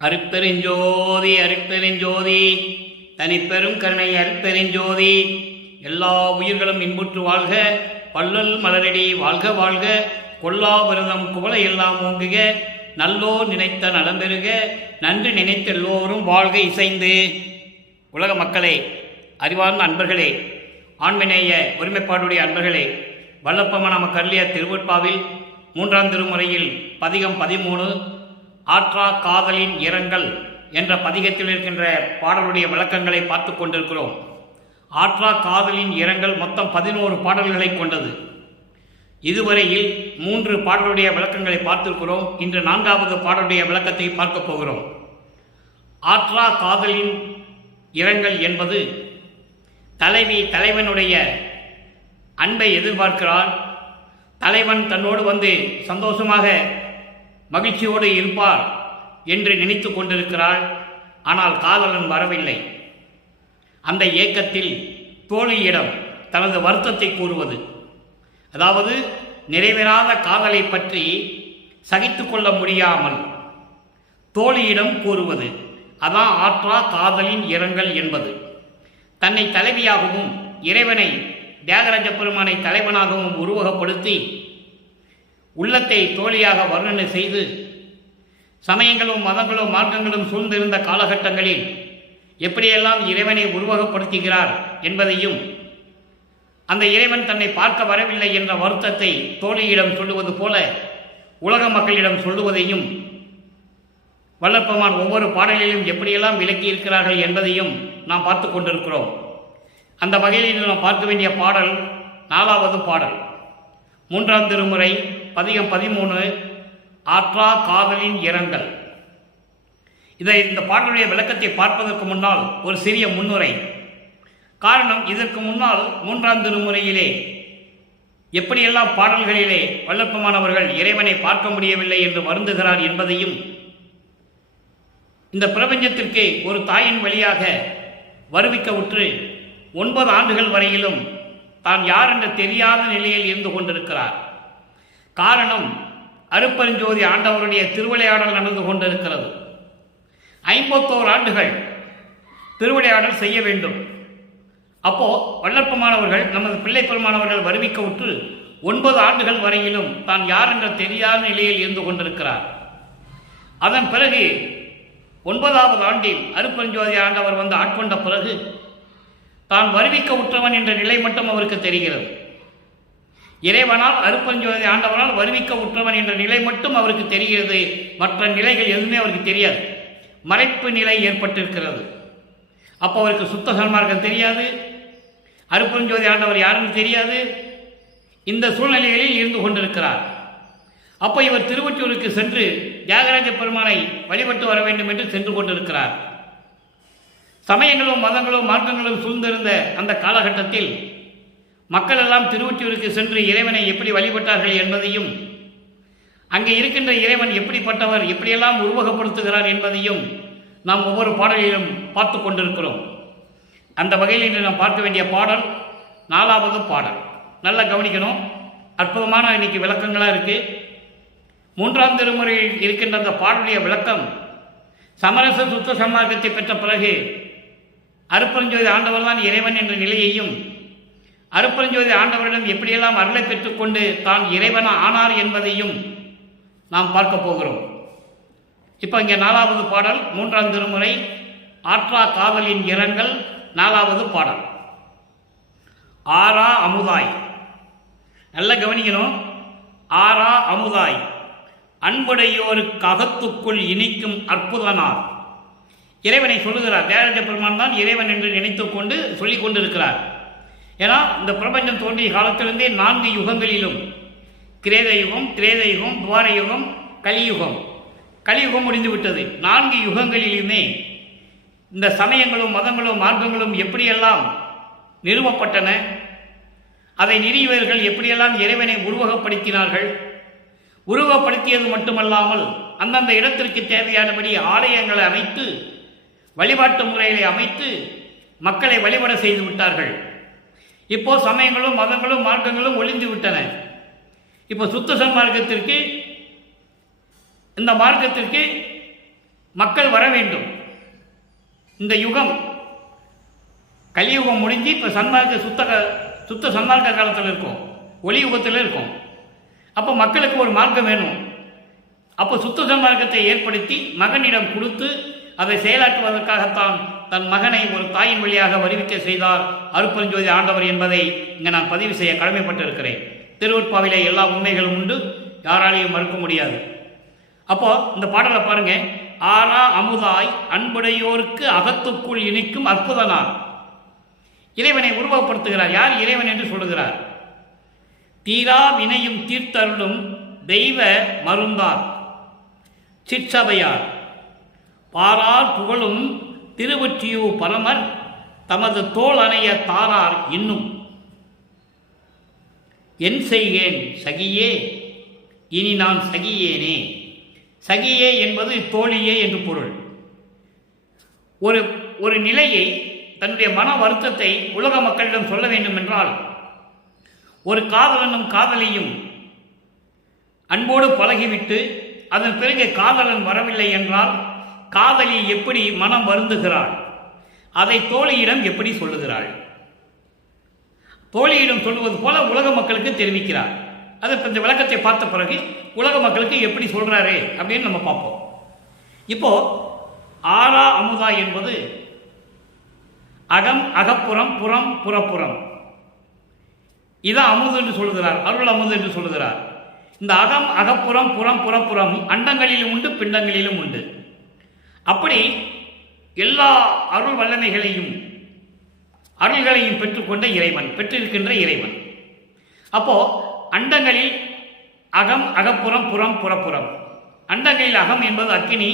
அருட்பெருஞ்சோதி அருட்பெருஞ்சோதி தனிப்பெரும் கருணை அருட்பெருஞ்சோதி. எல்லா உயிர்களும் இன்புற்று வாழ்க, பல்லல் மலரடி வாழ்க வாழ்க, கொல்லா விரதம் குவளை எல்லாம் ஓங்குக, நல்லோ நினைத்த நலம் பெறுக, நன்று நினைத்த எல்லோரும் வாழ்க இசைந்து. உலக மக்களே, அறிவார்ந்த அன்பர்களே, ஆண்மநேய ஒருமைப்பாடுடைய அன்பர்களே, வல்லப்பம நம கருளிய திருவட்பாவில் 3ஆம் திருமுறையில் பதிகம் 13 ஆற்றா காதலின் இரங்கல் என்ற பதிகத்தில் இருக்கின்ற பாடலுடைய விளக்கங்களை பார்த்து கொண்டிருக்கிறோம். ஆற்றா காதலின் இரங்கல் மொத்தம் 11 பாடல்களை கொண்டது. இதுவரையில் 3 பாடலுடைய விளக்கங்களை பார்த்திருக்கிறோம். இன்று 4வது பாடலுடைய விளக்கத்தை பார்க்க போகிறோம். ஆற்றா காதலின் இரங்கல் என்பது தலைவி தலைவனுடைய அன்பை எதிர்பார்க்கிறார். தலைவன் தன்னோடு வந்து சந்தோஷமாக மகிழ்ச்சியோடு இருப்பார் என்று நினைத்து கொண்டிருக்கிறாள். ஆனால் காதலன் வரவில்லை. அந்த ஏக்கத்தில் தோழியிடம் தனது வருத்தத்தை கூறுவது, அதாவது நிறைவேறாத காதலை பற்றி சகித்து கொள்ள முடியாமல் தோழியிடம் கூறுவது, அதான் ஆற்றா காதலின் இரங்கல் என்பது. தன்னை தலைவியாகவும் இறைவனை தியாகராஜ பெருமானை தலைவனாகவும் உருவகப்படுத்தி உள்ளத்தை தோழியாக வர்ணனை செய்து சமயங்களும் மதங்களும் மார்க்கங்களும் சூழ்ந்திருந்த காலகட்டங்களில் எப்படியெல்லாம் இறைவனை உருவகப்படுத்துகிறார் என்பதையும், அந்த இறைவன் தன்னை பார்க்க வரவில்லை என்ற வருத்தத்தை தோழியிடம் சொல்லுவது போல உலக மக்களிடம் சொல்லுவதையும் வல்லப்பெருமான் ஒவ்வொரு பாடலிலும் எப்படியெல்லாம் விளக்கியிருக்கிறார்கள் என்பதையும் நாம் பார்த்து கொண்டிருக்கிறோம். அந்த வகையில் நாம் பார்க்க வேண்டிய பாடல் 4வது பாடல், 3ஆம் திருமுறை பதிகம் 13 ஆற்றா காதலின் இரங்கல். இந்த பாடலுடைய விளக்கத்தை பார்ப்பதற்கு முன்னால் ஒரு சிறிய முன்னுரை. காரணம், இதற்கு முன்னால் 3ஆம் திருமுறையிலே எப்படியெல்லாம் பாடல்களிலே வல்லப்பெருமானவர்கள் இறைவனை பார்க்க முடியவில்லை என்று வருந்துகிறார் என்பதையும், இந்த பிரபஞ்சத்திற்கு ஒரு தாயின் வழியாக வருவிக்க உற்று 9 ஆண்டுகள் வரையிலும் தான் யார் என்று தெரியாத நிலையில் இருந்து கொண்டிருக்கிறார். காரணம், அருட்பெருஞ்சோதி ஆண்டவருடைய திருவிளையாடல் நடந்து கொண்டிருக்கிறது. 51 ஆண்டுகள் திருவிளையாடல் செய்ய வேண்டும். அப்போ வல்லப்பெருமானவர்கள் நமது பிள்ளை பெருமானவர்கள் வருவிக்க உற்று 9 ஆண்டுகள் வரையிலும் தான் யார் என்ற தெரியாத நிலையில் இருந்து கொண்டிருக்கிறார். அதன் பிறகு 9வது ஆண்டில் அருட்பெருஞ்சோதி ஆண்டவர் வந்து ஆட்கொண்ட பிறகு தான் வருவிக்க உற்றவன் என்ற நிலை மட்டும் அவருக்கு தெரிகிறது. இறைவனால் அருட்பெருஞ்சோதி ஆண்டவனால் வருவிக்க உற்றவன் என்ற நிலை மட்டும் அவருக்கு தெரிகிறது. மற்ற நிலைகள் எதுவுமே அவருக்கு தெரியாது. மறைப்பு நிலை ஏற்பட்டிருக்கிறது. அப்போ அவருக்கு சுத்த சன்மார்க்கம் தெரியாது, அருட்பெருஞ்சோதி ஆண்டவர் யாருன்னு தெரியாது. இந்த சூழ்நிலைகளில் இருந்து கொண்டிருக்கிறார். அப்போ இவர் திருவொற்றியூருக்கு சென்று தியாகராஜ பெருமானை வழிபட்டு வர வேண்டும் என்று சென்று கொண்டிருக்கிறார். சமயங்களும் மதங்களும் மார்க்கங்களும் சூழ்ந்திருந்த அந்த காலகட்டத்தில் மக்கள் எல்லாம் திருவொற்றியூருக்கு சென்று இறைவனை எப்படி வழிபட்டார்கள் என்பதையும், அங்கே இருக்கின்ற இறைவன் எப்படிப்பட்டவர், எப்படியெல்லாம் உருவகப்படுத்துகிறார் என்பதையும் நாம் ஒவ்வொரு பாடலிலும் பார்த்து கொண்டிருக்கிறோம். அந்த வகையில் இன்று நாம் பார்க்க வேண்டிய பாடல் 4வது பாடல். நல்லா கவனிக்கணும். அற்புதமான இன்னைக்கு விளக்கங்களாக இருக்குது. 3ஆம் திருமுறையில் இருக்கின்ற அந்த பாடலுடைய விளக்கம் சமரச சுத்த சன்மார்க்கத்தை பெற்ற பிறகு அருட்பெருஞ்சோதி ஆண்டவர் தான் இறைவன் என்ற நிலையையும், அருட்பெருஞ்சோதி ஆண்டவரிடம் எப்படியெல்லாம் அருளை பெற்றுக்கொண்டு தான் இறைவன் ஆனார் என்பதையும் நாம் பார்க்க போகிறோம். இப்போ இங்கே 4வது பாடல், 3ஆம் திருமுறை ஆற்றா காதலின் இரங்கல் 4வது பாடல். ஆரா அமுதாய். நல்லா கவனிக்கணும். ஆரா அமுதாய் அன்புடையோருக்கு அகத்துக்குள் இனிக்கும் அற்புதனார். இறைவனை சொல்லுகிறார். தியாகராஜ பெருமான் தான் இறைவன் என்று நினைத்து கொண்டு சொல்லிக் கொண்டிருக்கிறார். ஏன்னா இந்த பிரபஞ்சம் தோன்றிய காலத்திலிருந்தே 4 யுகங்களிலும், கிரேத யுகம், திரேத யுகம், துவார யுகம், கலியுகம். கலியுகம் முடிந்து விட்டது. 4 யுகங்களிலுமே இந்த சமயங்களும் மதங்களும் மார்க்கங்களும் எப்படியெல்லாம் நிறுவப்பட்டன, அதை நிறுவியவர்கள் எப்படியெல்லாம் இறைவனை உருவகப்படுத்தினார்கள். உருவப்படுத்தியது மட்டுமல்லாமல் அந்தந்த இடத்திற்கு தேவையானபடி ஆலயங்களை அமைத்து, வழிபாட்டு முறைகளை அமைத்து மக்களை வழிபட செய்து விட்டார்கள். இப்போ சமயங்களும் மதங்களும் மார்க்கங்களும் ஒளிந்து விட்டன. இப்போ சுத்த சன்மார்க்கத்திற்கு, இந்த மார்க்கத்திற்கு மக்கள் வர வேண்டும். இந்த யுகம் கலியுகம் முடிஞ்சு இப்போ சுத்த சன்மார்க்க காலத்தில் இருக்கும், ஒளி யுகத்தில் இருக்கும். அப்போ மக்களுக்கு ஒரு மார்க்கம் வேணும். அப்போ சுத்த சன்மார்க்கத்தை ஏற்படுத்தி மகனிடம் கொடுத்து அதை செயலாற்றுவதற்காகத்தான் தன் மகனை ஒரு தாயின் வழியாக வருவிக்க செய்தார் அருட்பெருஞ்சோதி ஆண்டவர் என்பதை இங்கே நான் பதிவு செய்ய கடமைப்பட்டிருக்கிறேன். திருவருட்பாவிலே எல்லா உண்மைகளும் உண்டு, யாராலையும் மறுக்க முடியாது. அப்போ இந்த பாடலை பாருங்க. ஆனா அமுதாய் அன்புடையோருக்கு அகத்துக்குள் இனிக்கும் அற்புதனார். இறைவனை உருவப்படுத்துகிறார். யார் இறைவன் என்று சொல்லுகிறார்? தீரா வினையும் தீர்த்தருளும் தெய்வ மருந்தார் சிற்சபையார் பாரார் புகழும் திருவொற்றியூ பரமர் தமது தோல் அணைய தாரார் இன்னும். என் செய்கேன் சகியே இனி நான் சகியேனே. சகியே என்பது தோழியே என்று பொருள். ஒரு நிலையை, தன்னுடைய மன வருத்தத்தை உலக மக்களிடம் சொல்ல வேண்டும் என்றால், ஒரு காதலனும் காதலியும் அன்போடு பழகிவிட்டு அதன் பிறகு காதலன் வரவில்லை என்றால் காதலி எப்படி மனம் வருந்துகிறாள், அதை தோழியிடம் எப்படி சொல்லுகிறாள்? தோழியிடம் சொல்லுவது போல உலக மக்களுக்கு தெரிவிக்கிறார். அதை கொஞ்சம் விளக்கத்தை பார்த்த பிறகு உலக மக்களுக்கு எப்படி சொல்றாரு அப்படின்னு நம்ம பார்ப்போம். இப்போ ஆறா அமுதா என்பது அகம் அகப்புறம் புறம் புறப்புறம், இதான் அமுது என்று சொல்லுகிறார், அருள் அமுது என்று சொல்லுகிறார். இந்த அகம் அகப்புறம் புறம் புறப்புறம் அண்டங்களிலும் உண்டு, பிண்டங்களிலும் உண்டு. அப்படி எல்லா அருள் வல்லமைகளையும் அருள்களையும் பெற்றுக்கொண்ட இறைவன், பெற்றிருக்கின்ற இறைவன். அப்போ அண்டங்களில் அகம் அகப்புறம் புறம் புறப்புறம். அண்டங்களில் அகம் என்பது அக்கினி,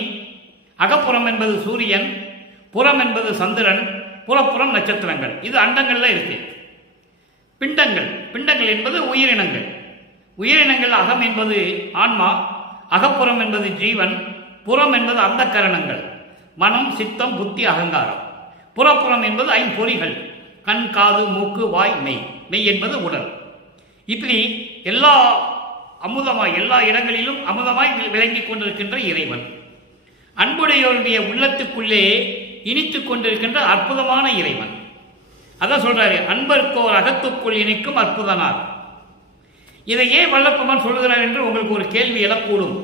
அகப்புறம் என்பது சூரியன், புறம் என்பது சந்திரன், புறப்புறம் நட்சத்திரங்கள். இது அண்டங்கள்ல இருக்கு. பிண்டங்கள் என்பது உயிரினங்கள். உயிரினங்கள் அகம் என்பது ஆன்மா, அகப்புறம் என்பது ஜீவன், புறம் என்பது அந்த கரணங்கள், மனம் சித்தம் புத்தி அகங்காரம். புறப்புறம் என்பது ஐம்பொறிகள், கண் காது மூக்கு வாய் மெய். மெய் என்பது உடல். இப்படி எல்லா எல்லா இடங்களிலும் அமுதமாய் விளங்கி கொண்டிருக்கின்ற இறைவன், அன்புடையோருடைய உள்ளத்துக்குள்ளே இனித்து கொண்டிருக்கின்ற அற்புதமான இறைவன். அதான் சொல்றாரு, அன்பர்க்கோர் அகத்துக்குள் இனிக்கும் அற்புதனார். இதை ஏன் வல்லப்பெருமான் சொல்கிறார் என்று உங்களுக்கு ஒரு கேள்வி எழக்கூடும்,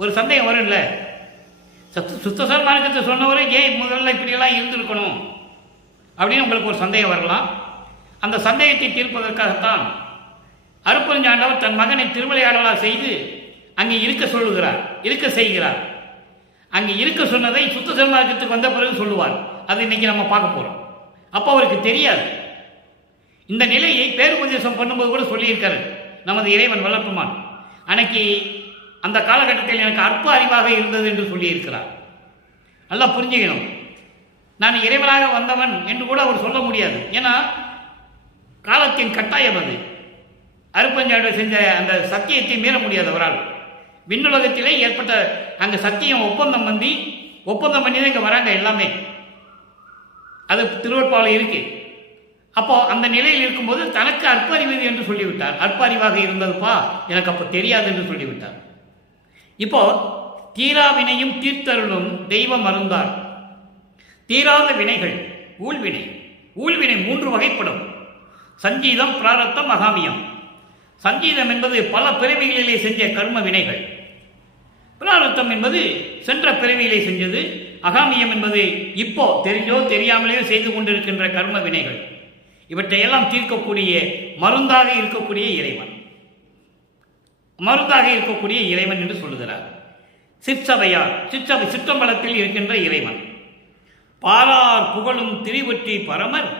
ஒரு சந்தேகம் வரும். இல்லை, சுத்த சன்மார்க்கத்தை சொன்னவரை ஏன் முதல்ல இப்படியெல்லாம் இருந்திருக்கணும் அப்படின்னு உங்களுக்கு ஒரு சந்தேகம் வரலாம். அந்த சந்தேகத்தை தீர்ப்பதற்காகத்தான் அருட்பெருஞ்சாண்டவர் தன் மகனை திருவிளையாடலாக செய்து அங்கே இருக்க செய்கிறார். அங்கே இருக்க சொன்னதை சுத்த சன்மார்க்கத்துக்கு வந்த பிறகு சொல்லுவார். அதை இன்னைக்கு நம்ம பார்க்க போறோம். அப்போ அவருக்கு தெரியாது. இந்த நிலையை பேருபதேசம் பண்ணும்போது கூட சொல்லியிருக்காரு நமது இறைவன் வல்லப்பெருமான். அன்னைக்கு அந்த காலகட்டத்தில் எனக்கு அற்ப அறிவாக இருந்தது என்று சொல்லியிருக்கிறார். நல்லா புரிஞ்சுக்கணும். நான் இறைவனாக வந்தவன் என்று கூட அவர் சொல்ல முடியாது. ஏன்னா காலத்தின் கட்டாயம் அது. அருட்பெருஞ்சாண்டவர் செஞ்ச அந்த சத்தியத்தை மீற முடியாது அவரால். விண்ணுலகத்திலே ஏற்பட்ட அங்கே சத்தியம் ஒப்பந்தம் பண்ணி தான் இங்கே வராங்க எல்லாமே. அது திருவருட்பாவில் இருக்கு. அப்போ அந்த நிலையில் இருக்கும்போது தனக்கு அற்ப அறிவு என்று சொல்லிவிட்டார். அற்ப அறிவாக இருந்ததுப்பா, எனக்கு அப்போ தெரியாது என்று சொல்லிவிட்டார். இப்போ தீரா வினையும் தீர்த்தருளும் தெய்வம் மருந்தார். தீராத வினைகள், ஊழ்வினை 3 வகைப்படும். சஞ்சீதம், பிராரத்தம், அகாமியம். சஞ்சீதம் என்பது பல பிறவிகளிலே செஞ்ச கர்ம வினைகள். பிராரத்தம் என்பது சென்ற பிறவியிலே செஞ்சது. அகாமியம் என்பது இப்போ தெரிஞ்சோ தெரியாமலேயோ செய்து கொண்டிருக்கின்ற கர்ம வினைகள். இவற்றையெல்லாம் தீர்க்கக்கூடிய மருந்தாக இருக்கக்கூடிய இறைவன் என்று சொல்லுகிறார். சிற்சபையார், சிற்றம்பலத்தில் இருக்கின்ற இறைவன். பாரார் புகழும் திருவொற்றி பரமர்.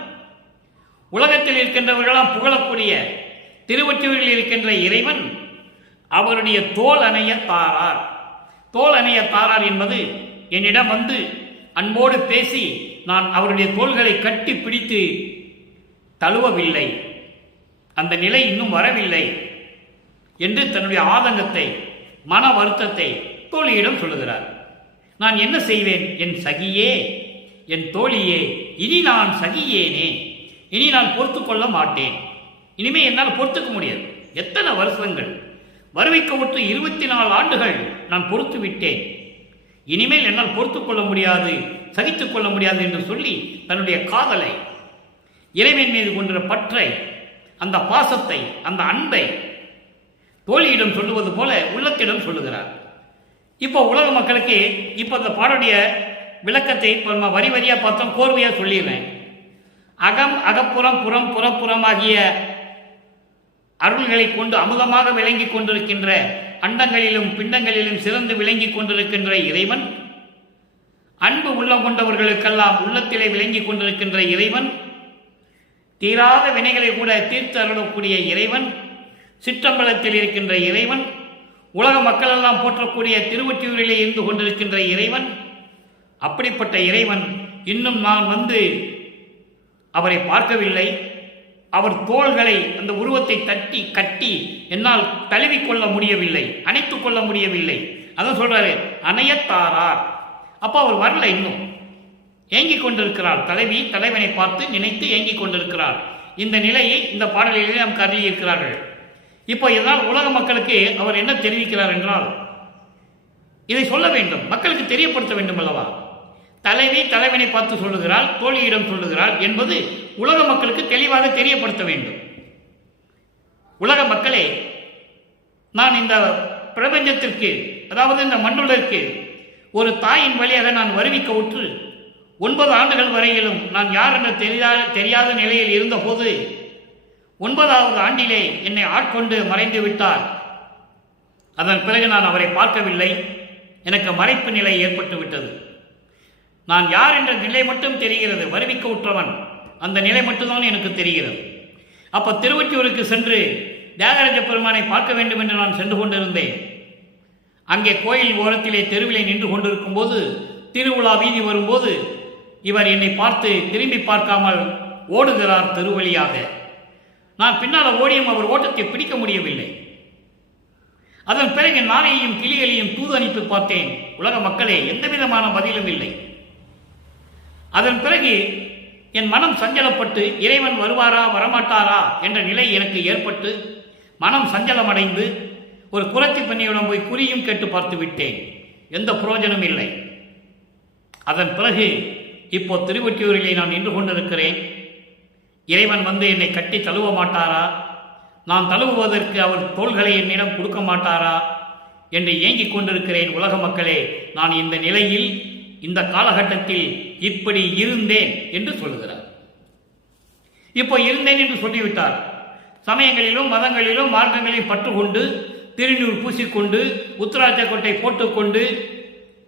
உலகத்தில் இருக்கின்றவர்களாம் புகழக்கூடிய திருவொற்றியில் இருக்கின்ற இறைவன் அவருடைய தோல் அணைய தாரார். தோல் அணைய தாரார் என்பது என்னிடம் வந்து அன்போடு பேசி நான் அவருடைய தோள்களை கட்டி பிடித்து தழுவவில்லை, அந்த நிலை இன்னும் வரவில்லை என்று தன்னுடைய ஆதங்கத்தை, மன வருத்தத்தை தோழியிடம் சொல்லுகிறார். நான் என்ன செய்வேன் என் சகியே, என் தோழியே, இனி நான் சகியேனே, இனி நான் பொறுத்து கொள்ள மாட்டேன். இனிமே என்னால் பொறுத்துக்க முடியாது. எத்தனை வருஷங்கள், வருவிக்க விட்டு 24 ஆண்டுகள் நான் பொறுத்து விட்டேன். இனிமேல் என்னால் பொறுத்துக் கொள்ள முடியாது, சகித்துக் கொள்ள முடியாது என்று சொல்லி தன்னுடைய காதலை, இறைவன் மீது கொண்ட பற்றை, அந்த பாசத்தை, அந்த அன்பை தோழியிடம் சொல்லுவது போல உள்ளத்திடம் சொல்லுகிறார். இப்போ உலக மக்களுக்கு இப்போ இந்த பாடலுடைய விளக்கத்தை இப்போ வரி வரியா பார்த்தோம், கோர்வையா சொல்லிடுறேன். அகம் அகப்புறம் புறம் புறப்புறம் ஆகிய அருள்களை கொண்டு அமுதமாக விளங்கி கொண்டிருக்கின்ற, அண்டங்களிலும் பிண்டங்களிலும் சிறந்து விளங்கி கொண்டிருக்கின்ற இறைவன், அன்பு உள்ளம் கொண்டவர்களுக்கெல்லாம் உள்ளத்திலே விளங்கி கொண்டிருக்கின்ற இறைவன், தீராத வினைகளை கூட தீர்த்து அருளக்கூடிய இறைவன், சிற்றம்பலத்தில் இருக்கின்ற இறைவன், உலக மக்களெல்லாம் போற்றக்கூடிய திருவொற்றியூரிலே இருந்து கொண்டிருக்கின்ற இறைவன், அப்படிப்பட்ட இறைவன் இன்னும் நான் வந்து அவரை பார்க்கவில்லை. அவர் தோள்களை, அந்த உருவத்தை தட்டி கட்டி என்னால் தழுவிக்கொள்ள முடியவில்லை, அணைத்துக் கொள்ள முடியவில்லை. அதான் சொல்றாரு, அணையத்தாரார். அப்போ அவர் வரல, இன்னும் ஏங்கிக் கொண்டிருக்கிறார். தலைவனை பார்த்து நினைத்து ஏங்கிக் கொண்டிருக்கிறார். இந்த நிலையை இந்த பாடலிலே நாம் கருதி இருக்கிறார்கள். இப்போ இதனால் உலக மக்களுக்கு அவர் என்ன தெரிவிக்கிறார் என்றால், இதை சொல்ல வேண்டும், மக்களுக்கு தெரியப்படுத்த வேண்டும் அல்லவா. தலைவனை பார்த்து சொல்லுகிறாள், தோழியிடம் சொல்லுகிறாள் என்பது உலக மக்களுக்கு தெளிவாக தெரியப்படுத்த வேண்டும். உலக மக்களே, நான் இந்த பிரபஞ்சத்திற்கு, அதாவது இந்த மண்ணுலகிற்கு ஒரு தாயின் வழியாக நான் வருவிக்க உற்று 9 ஆண்டுகள் வரையிலும் நான் யார் என்ற தெரியாத நிலையில் இருந்தபோது 9வது ஆண்டிலே என்னை ஆட்கொண்டு மறைந்து விட்டார். அதன் பிறகு நான் அவரை பார்க்கவில்லை. எனக்கு மறைப்பு நிலை ஏற்பட்டு விட்டது. நான் யார் என்ற நிலை மட்டும் தெரிகிறது, வருவிக்க உற்றவன், அந்த நிலை மட்டும்தான் எனக்கு தெரிகிறது. அப்போ திருவொற்றியூருக்கு சென்று தியாகராஜ பெருமானை பார்க்க வேண்டும் என்று நான் சென்று கொண்டிருந்தேன். அங்கே கோயில் ஓரத்திலே தெருவிலே நின்று கொண்டிருக்கும் போது, திருவிழா வீதி வரும்போது இவர் என்னை பார்த்து திரும்பி பார்க்காமல் ஓடுகிறார் தெருவழியாக. நான் பின்னால் ஓடியும் அவர் ஓட்டத்தை பிடிக்க முடியவில்லை. அதன் பிறகு நாளையும் கிளிகளையும் தூது அனுப்பி பார்த்தேன். உலக மக்களே, எந்த விதமான பதிலும் இல்லை. அதன் பிறகு என் மனம் சஞ்சலப்பட்டு இறைவன் வருவாரா வரமாட்டாரா என்ற நிலை எனக்கு ஏற்பட்டு மனம் சஞ்சலமடைந்து ஒரு குறத்தி பெண்ணியிடம் போய் குறியும் கேட்டு பார்த்து விட்டேன். எந்த பிரயோஜனம் இல்லை. அதன் பிறகு இப்போ திருவொற்றியூரிலே நான் நின்று கொண்டிருக்கிறேன். இறைவன் வந்து என்னை கட்டி தழுவ மாட்டாரா, நான் தழுவுவதற்கு அவர் தோள்களை என்னிடம் கொடுக்க மாட்டாரா என்று ஏங்கிக் கொண்டிருக்கிறேன். உலக மக்களே, நான் இந்த நிலையில், இந்த காலகட்டத்தில் இப்படி இருந்தேன் என்று சொல்லுகிறார். இப்போ இருந்தேன் என்று சொல்லிவிட்டார். சமயங்களிலும் மதங்களிலும் மார்க்கங்களையும் பற்றுக்கொண்டு, திருநூறு பூசிக்கொண்டு, உத்தராட்ச கொட்டை போட்டுக்கொண்டு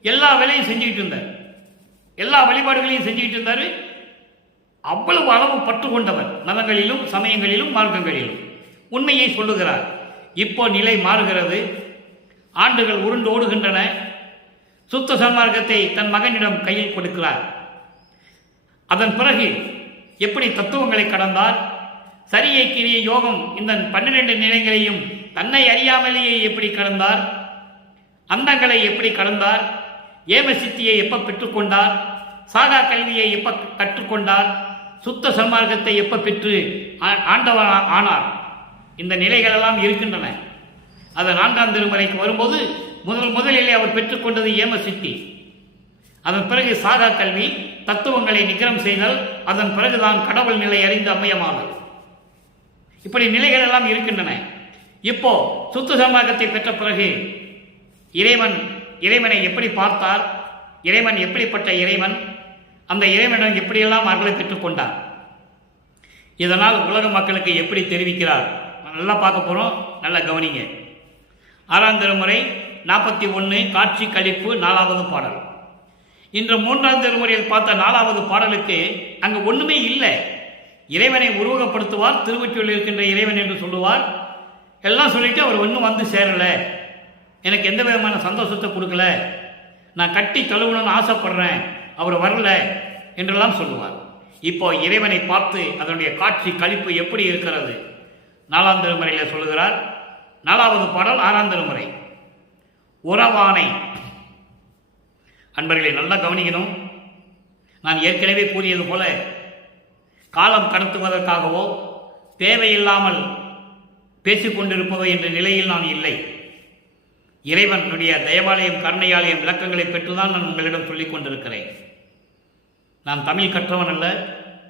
எல்லா வேலையும் செஞ்சுக்கிட்டு இருந்தார். எல்லா வழிபாடுகளையும் செஞ்சுக்கிட்டு இருந்தார். அவ்வளவு அளவு பற்று கொண்டவர் மதங்களிலும் சமயங்களிலும் மார்க்கங்களிலும். உண்மையை சொல்லுகிறார். இப்போ நிலை மாறுகிறது. ஆண்டுகள் உருண்டு ஓடுகின்றன. சுத்த சன்மார்க்கத்தை தன் மகனிடம் கையில் கொடுக்கிறார். அதன் பிறகு எப்படி தத்துவங்களை கடந்தார், சரியை கிரிய யோகம் இந்த 12 நிலைகளையும் தன்னை அறியாமலேயே எப்படி கடந்தார், அந்தங்களை எப்படி கடந்தார், ஏம சித்தியை எப்ப பெற்றுக்கொண்டார், சாகா கல்வியை எப்ப கற்றுக்கொண்டார், சுத்த சன்மார்க்கத்தை எப்ப பெற்று ஆண்டவன் ஆனார். இந்த நிலைகளெல்லாம் இருக்கின்றன. அது 4ஆம் திருமுறைக்கு வரும்போது முதலிலே அவர் பெற்றுக்கொண்டது ஏம சித்தி. அதன் பிறகு சாகா கல்வி, தத்துவங்களை நிகரம் செய்தல், அதன் பிறகுதான் கடவுள் நிலை அறிந்து அம்மையமானது. இப்படி நிலைகள் எல்லாம் இருக்கின்றன. இப்போ சுத்த சன்மார்க்கத்தை பெற்ற பிறகு இறைவனை எப்படி பார்த்தார், இறைவன் எப்படிப்பட்ட இறைவன், அந்த இறைவனிடம் எப்படியெல்லாம் அருளை பெற்றுக் கொண்டார், இதனால் உலக மக்களுக்கு எப்படி தெரிவிக்கிறார் நல்லா பார்க்க போகிறோம். நல்லா கவனிங்க. 6ஆம் திருமுறை 41 காட்சி கழிப்பு 4வது பாடல். இன்று 3ஆம் திருமுறையில் பார்த்த 4வது பாடலுக்கு அங்கே ஒன்றுமே இல்லை. இறைவனை உருவகப்படுத்துவார், திருவொற்றியூரில் இருக்கின்ற இறைவன் என்று சொல்லுவார். எல்லாம் சொல்லிட்டு அவர் ஒன்றும் வந்து சேரலை, எனக்கு எந்த விதமான சந்தோஷத்தை கொடுக்கல, நான் கட்டி தழுவணும்னு ஆசைப்படுறேன், அவர் வரல என்றெல்லாம் சொல்லுவார். இப்போ இறைவனை பார்த்து அதனுடைய காட்சி கழிப்பு எப்படி இருக்கிறது 4ஆம் திருமுறையில் சொல்லுகிறார். 4வது பாடல் 6ஆம் திருமுறை. உறவானை. அன்பர்களை நல்லா கவனிக்கணும். நான் ஏற்கனவே கூறியது போல காலம் கடத்துவதற்காகவோ தேவையில்லாமல் பேசிக்கொண்டிருப்பதோ என்ற நிலையில் நான் இல்லை. இறைவனுடைய தயவாலயம் கருணையாலயம் விளக்கங்களை பெற்றுதான் நான் உங்களிடம் சொல்லிக் கொண்டிருக்கிறேன். நான் தமிழ் கற்றவன் அல்ல,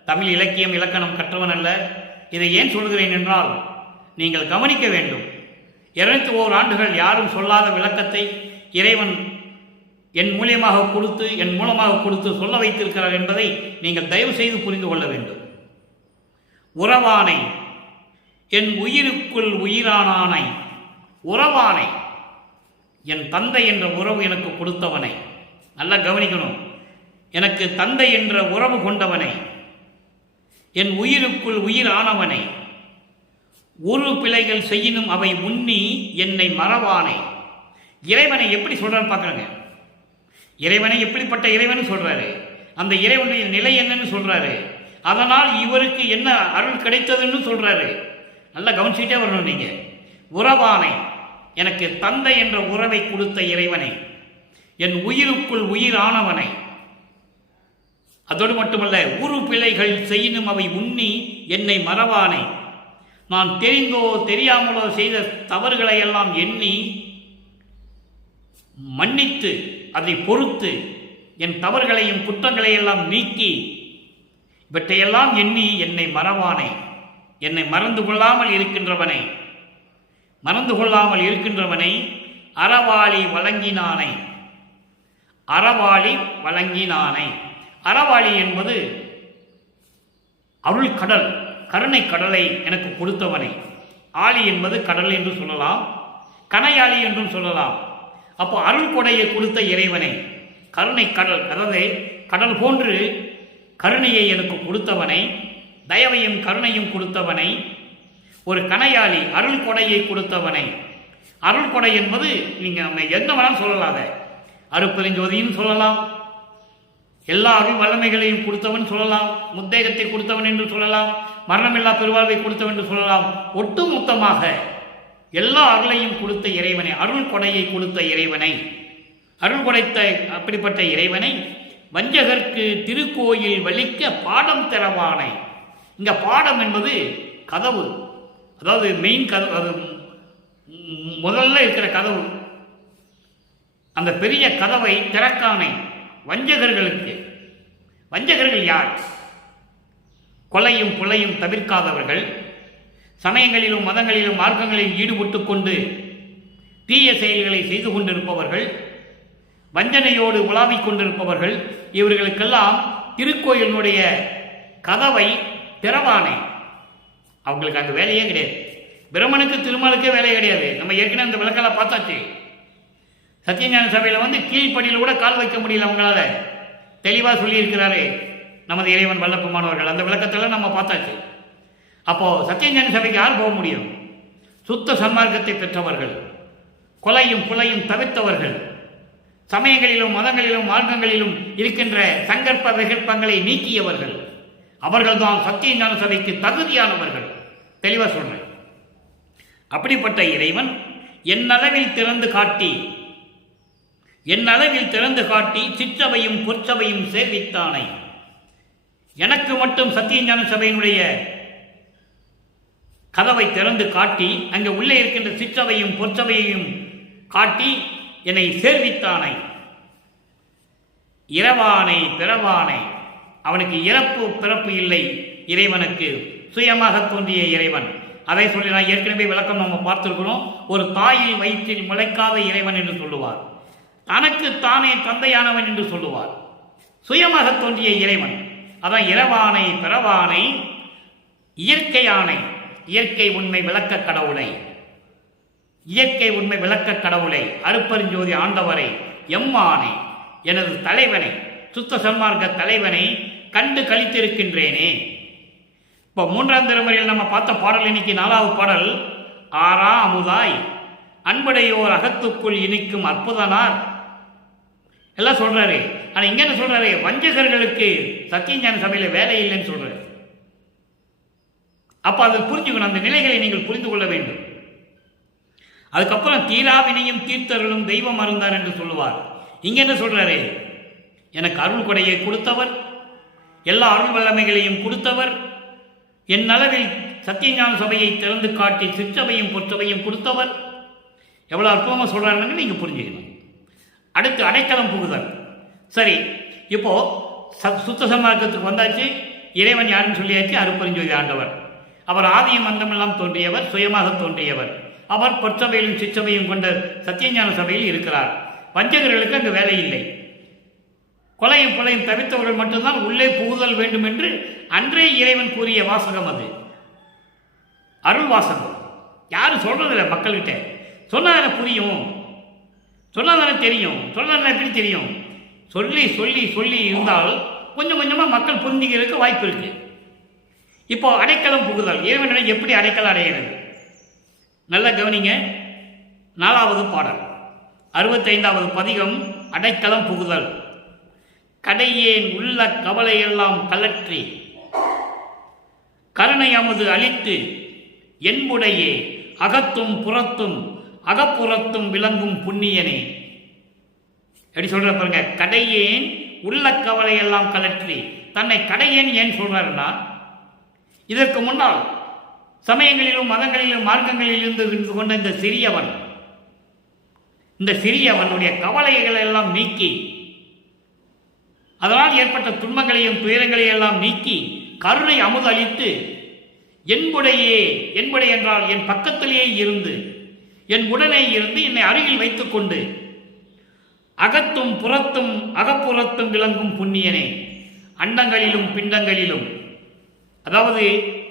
தமிழ் இலக்கியம் இலக்கணம் கற்றவன் அல்ல. இதை ஏன் சொல்கிறேன் என்றால், நீங்கள் கவனிக்க வேண்டும். 201 ஆண்டுகள் யாரும் சொல்லாத விளக்கத்தை இறைவன் என் மூலமாக கொடுத்து சொல்ல வைத்திருக்கிறார் என்பதை நீங்கள் தயவு செய்து புரிந்து கொள்ள வேண்டும். உறவானை, என் உயிருக்குள் உயிரானானை, உறவானை, என் தந்தை என்ற உறவு எனக்கு கொடுத்தவனை. நல்லா கவனிக்கணும். எனக்கு தந்தை என்ற உறவு கொண்டவனை, என் உயிருக்குள் உயிரானவனை, ஒரு பிழைகள் செய்யினும் அவை முன்னி என்னை மறவானை. இறைவனை எப்படி சொல்றாரு பார்க்கறங்க. இறைவனை எப்படிப்பட்ட இறைவன் சொல்றாரு, அந்த இறைவனுடைய நிலை என்னன்னு சொல்றாரு, அதனால் இவருக்கு என்ன அருள் கிடைத்ததுன்னு சொல்றாரு. நல்லா கவனிச்சுட்டே வரணும் நீங்க. உறவானை, எனக்கு தந்தை என்ற உறவை கொடுத்த இறைவனை, என் உயிருக்குள் உயிரானவனை, அதோடு மட்டுமல்ல, உரு பிழைகள் செய்யினும் அவை உண்ணி என்னை மறவானை. நான் தெரிந்தோ தெரியாமலோ செய்த தவறுகளை எல்லாம் எண்ணி மன்னித்து அதை பொறுத்து என் தவறுகளையும் குற்றங்களையெல்லாம் நீக்கி இவற்றையெல்லாம் எண்ணி என்னை மறவானை. என்னை மறந்து கொள்ளாமல் இருக்கின்றவனை அறவாளி வழங்கினானை. அறவாளி வழங்கினானை. அறவாளி என்பது அருள் கடல், கருணை கடலை எனக்கு கொடுத்தவனை. ஆளி என்பது கடல் என்று சொல்லலாம், கனையாளி என்றும் சொல்லலாம். அப்போ அருள் கொடையை கொடுத்த இறைவனை, கருணை கடல், அதாவது கடல் போன்று கருணையை எனக்கு கொடுத்தவனை, தயவையும் கருணையும் கொடுத்தவனை, ஒரு கனையாளி அருள் கொடையை கொடுத்தவனை. அருள் கொடை என்பது நீங்கள் எந்த வேணாலும் சொல்லலாம். அருட்பெருஞ்சோதியும் சொல்லலாம், எல்லா அருள் வல்லமைகளையும் கொடுத்தவன் சொல்லலாம், முத்தேகத்தை கொடுத்தவன் என்று சொல்லலாம், மரணமில்லா பெருவாழ்வை கொடுத்தவன் என்று சொல்லலாம். ஒட்டுமொத்தமாக எல்லா அருளையும் கொடுத்த இறைவனை, அருள் கொடையை கொடுத்த இறைவனை, அருள் கொடைத்த அப்படிப்பட்ட இறைவனை வஞ்சகர்க்கு திருக்கோயில் வலிக்க பாடம் தரவானை. இங்க பாடம் என்பது கதவு, அதாவது மெயின் கதவு, அது முதல்ல இருக்கிற கதவு. அந்த பெரிய கதவை திறக்கானை வஞ்சகர்களுக்கு. வஞ்சகர்கள் யார்? கொலையும் புலையும் தவிர்க்காதவர்கள், சமயங்களிலும் மதங்களிலும் மார்க்கங்களில் ஈடுபட்டு கொண்டு தீய செயல்களை செய்து கொண்டிருப்பவர்கள், வஞ்சனையோடு உலாவிக் கொண்டிருப்பவர்கள். இவர்களுக்கெல்லாம் திருக்கோயிலுடைய கதவை திறவானே. அவங்களுக்கு அந்த வேலையே கிடையாது. பிரம்மனுக்கு திருமாலுக்கே வேலை கிடையாது. நம்ம ஏற்கனவே அந்த விளக்கெல்லாம் பார்த்தாச்சு. சத்தியஞான சபையில் கீழ்ப்படியில் கூட கால் வைக்க முடியல அவங்களால. தெளிவாக சொல்லியிருக்கிறாரு நமது இறைவன் வல்லப்பமானவர்கள். அந்த விளக்கத்தில் நம்ம பார்த்தாச்சு. அப்போ சத்தியஞான சபைக்கு யார் போக முடியும்? சுத்த சன்மார்க்கத்தை பெற்றவர்கள், கொலையும் புலையும் தவிர்த்தவர்கள், சமயங்களிலும் மதங்களிலும் மார்க்கங்களிலும் இருக்கின்ற சங்கற்ப விகற்பங்களை நீக்கியவர்கள். அவர்கள்தான் சத்தியஞான சபைக்கு தகுதியானவர்கள். தெளிவாக சொல்றேன். அப்படிப்பட்ட இறைவன் என்னளவில் திறந்து காட்டி சிற்றவையும் பொற்சபையும் சேவித்தானை. எனக்கு மட்டும் சத்தியஞான சபையினுடைய கதவை திறந்து காட்டி அங்கே உள்ளே இருக்கின்ற சிற்றவையும் பொற்சபையையும் காட்டி என்னை சேர்வித்தானை. இரவானை பிறவானை. அவனுக்கு இறப்பு பிறப்பு இல்லை. இறைவனுக்கு சுயமாக தோன்றிய இறைவன். அதை சொல்லி நான் ஏற்கனவே விளக்கம் நம்ம பார்த்திருக்கிறோம். ஒரு தாயில் வயிற்றில் முளைக்காத இறைவன் என்று சொல்லுவார். தனக்கு தானே தந்தையானவன் என்று சொல்லுவார். சுயமாக தோன்றிய இறைவன். அதான் இரவானை பிறவானை, இயற்கையானை, இயற்கை உண்மை விளக்க கடவுளை, இயற்கை உண்மை விளக்க கடவுளை, அருட்பெருஞ்சோதி ஆண்டவரை, எம்மானை, எனது தலைவனை, சுத்த சன்மார்க்க தலைவனை கண்டு கழித்திருக்கின்றேனே. இப்போ 3ஆம் திருமுறையில் நம்ம பார்த்த பாடல் இன்னைக்கு 4வது பாடல். ஆறா அமுதாய் அன்புடையோர் அகத்துக்குள் இனிக்கும் அற்புதனார் எல்லாம் சொல்றாரு. ஆனா இங்க என்ன சொல்றாரு? வஞ்சகர்களுக்கு சத்தியஞான சபையில வேலை இல்லைன்னு சொல்றாரு. அப்ப அதை புரிஞ்சுக்கணும். அந்த நிலைகளை நீங்கள் புரிந்து கொள்ள வேண்டும். அதுக்கப்புறம் தீராவினையும் தீர்த்தருளும் தெய்வம் அருந்தார் என்று சொல்லுவார். இங்க என்ன சொல்றாரு? எனக்கு அருள் கொடையை கொடுத்தவர், எல்லா அருள் வல்லமைகளையும் கொடுத்தவர், என் அளவில் சத்தியஞான சபையை திறந்து காட்டி சிற்றவையும் பொற்றவையும் கொடுத்தவர், எவ்வளோ அற்புதமாக சொல்கிறாங்கன்னு நீங்கள் புரிஞ்சுக்கணும். அடுத்து அடைக்கலம் புகுதல். சரி, இப்போது சுத்த சன்மார்க்கத்துக்கு வந்தாச்சு. இறைவன் யாருன்னு சொல்லியாச்சு, அருட்பெருஞ்சோதி ஆண்டவர். அவர் ஆதியும் அந்தமெல்லாம் தோன்றியவர், சுயமாக தோன்றியவர். அவர் பொற்சபையிலும் சிற்றபையும் கொண்ட சத்தியஞான சபையில் இருக்கிறார். வஞ்சகர்களுக்கு அங்கு வேலை இல்லை. கொலையும் கொலையும் தவிர்த்தவர்கள் மட்டும்தான் உள்ளே புகுதல் வேண்டும் என்று அன்றே இறைவன் கூறிய வாசகம். அது அருள் வாசகம். யாரும் சொல்றதில்லை மக்கள்கிட்ட. சொன்னாதானே புரியும், சொன்னாதானே தெரியும், சொன்னாதானே எப்படி தெரியும். சொல்லி சொல்லி சொல்லி இருந்தால் கொஞ்சம் கொஞ்சமாக மக்கள் புரிஞ்சுக்கிறதுக்கு வாய்ப்பு இருக்கு. இப்போ அடைக்கலம் புகுதல், இறைவனிடம் எப்படி அடைக்கலம் அடைகிறது? நல்லா கவனிங்க. 4வது பாடல் 65வது பதிகம். அடைக்கலம் புகுதல். கடையேன் உள்ள கவலையெல்லாம் கலற்றி கருணை அமுது அளித்து என்புடையே அகத்தும் புறத்தும் அகப்புறத்தும் விளங்கும் புண்ணியனே. எப்படி சொல்ற பாருங்க. கடையேன் உள்ள கவலையெல்லாம் கலற்றி. தன்னை கடையேன் ஏன் சொல்றாருன்னா, இதற்கு முன்னால் சமயங்களிலும் மதங்களிலும் மார்க்கங்களில் இருந்து கொண்ட இந்த சிறியவனுடைய கவலைகளை எல்லாம் நீக்கி, அதனால் ஏற்பட்ட துன்பங்களையும் துயரங்களையும் எல்லாம் நீக்கி கருணை அமுது அளித்து என்புடையே, என்புடை என்றால் என் பக்கத்திலேயே இருந்து, என் உடனே இருந்து என்னை அருகில் வைத்துக் கொண்டு அகத்தும் புறத்தும் அகப்புறத்தும் விளங்கும் புண்ணியனே. அண்டங்களிலும் பிண்டங்களிலும், அதாவது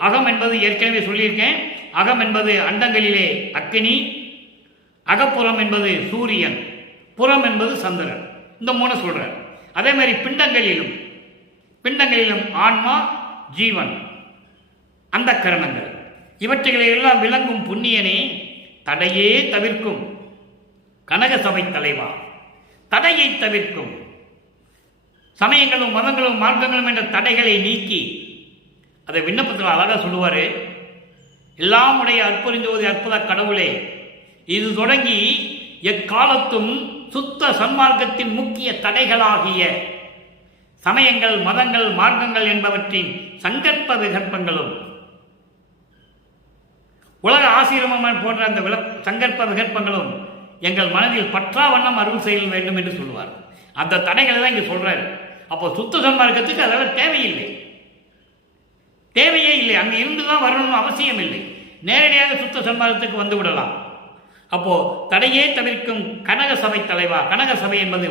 அகம் என்பது ஏற்கனவே சொல்லியிருக்கேன். அகம் என்பது அண்டங்களிலே அக்கினி, அகப்புறம் என்பது சூரியன், புறம் என்பது சந்திரன். இந்த 3 சொல்றார். அதே மாதிரி பிண்டங்களிலும் ஆன்மா, ஜீவன், அந்த கரணங்கள், இவற்றைகளை எல்லாம் விளங்கும் புண்ணியனே. தடையே தவிர்க்கும் கனக சபை தலைவா. தடையை தவிர்க்கும், சமயங்களும் மதங்களும் மார்க்கங்களும் என்ற தடைகளை நீக்கி, அதை விண்ணப்பத்தில் அழகாக சொல்லுவார். எல்லாம் உடைய அற்புதஞ்சோதி அற்புத கடவுளே, இது தொடங்கி எக்காலத்தும் சுத்த சன்மார்க்கத்தின் முக்கிய தடைகளாகிய சமயங்கள் மதங்கள் மார்க்கங்கள் என்பவற்றின் சங்கற்ப விகற்பங்களும் உலக ஆசீர்வாதம் போன்ற அந்த சங்கற்ப விகற்பங்களும் எங்கள் மனதில் பற்றா வண்ணம் அருள் செய்ய வேண்டும் என்று சொல்லுவார். அந்த தடைகளை தான் இங்கே சொல்றாரு. அப்போ சுத்த சன்மார்க்கத்துக்கு அதெல்லாம் தேவையே இல்லை. அங்கே இருந்துதான் வரணும்னு அவசியம் இல்லை. நேரடியாக சுத்த சன்மார்க்கத்துக்கு வந்து விடலாம். அப்போ தடையே தவிர்க்கும் கனக சபை தலைவா. கனக சபை என்பது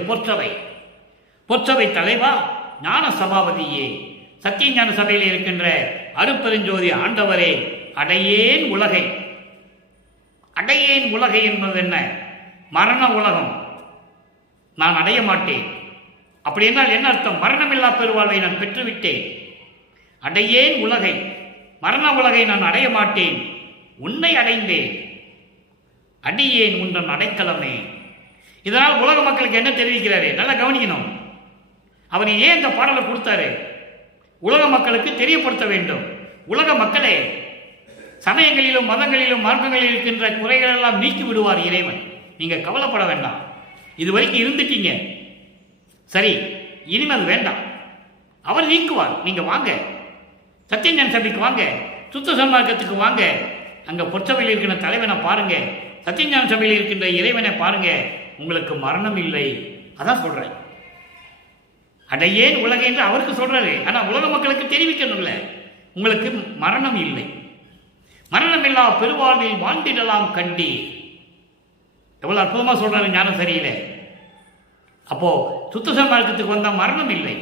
பொற்சபை தலைவா, ஞான சபாபதியே, சத்திய ஞான சபையில் இருக்கின்ற அருட்பெருஞ்சோதி ஆண்டவரே, அடையேன் உலகை. அடையேன் உலகை என்பது என்ன? மரண உலகம் நான் அடைய மாட்டேன். அப்படி என்றால் என்ன அர்த்தம்? மரணமில்லா பெருவாழ்வை நான் பெற்றுவிட்டேன். அடையேன் உலகை, மரண உலகை நான் அடைய மாட்டேன். உன்னை அடைந்தேன். அடியேன் உன்றன் அடைக்கலமே. இதனால் உலக மக்களுக்கு என்ன தெரிவிக்கிறாரு? நல்லா கவனிக்கணும். அவர் ஏன் இந்த பாடலை கொடுத்தாரு? உலக மக்களுக்கு தெரியப்படுத்த வேண்டும். உலக மக்களே, சமயங்களிலும் மதங்களிலும் மார்க்கங்களில் இருக்கின்ற குறைகள் எல்லாம் நீக்கி விடுவார் இறைவன். நீங்க கவலைப்பட வேண்டாம். இதுவரைக்கும் இருந்துட்டீங்க, சரி, இனிமேல் வேண்டாம். அவர் நீக்குவார். நீங்க வாங்க, சத்தியஞான சபைக்கு வாங்க, சுத்த சன்மார்க்கத்துக்கு வாங்க. அங்க பொற்சபையில் இருக்கின்ற தலைவனை பாருங்க, சத்தியஞான சபையில் இருக்கின்ற இறைவனை பாருங்க. உங்களுக்கு மரணம் இல்லை. அதான் சொல்றேன். அடையேன் உலகை என்று அவருக்கு சொல்றாரு. ஆனா உலக மக்களுக்கு தெரிவிக்கணும்ல, உங்களுக்கு மரணம் இல்லை. மரணமில்லா பெருவாழ்வில் வாழ்ந்திடலாம் கண்டி. எவ்வளவு அற்புதமா சொல்றாரு ஞான சரியில. அப்போ சுத்த சன்மார்க்கத்துக்கு வந்த மரணம் இல்லை.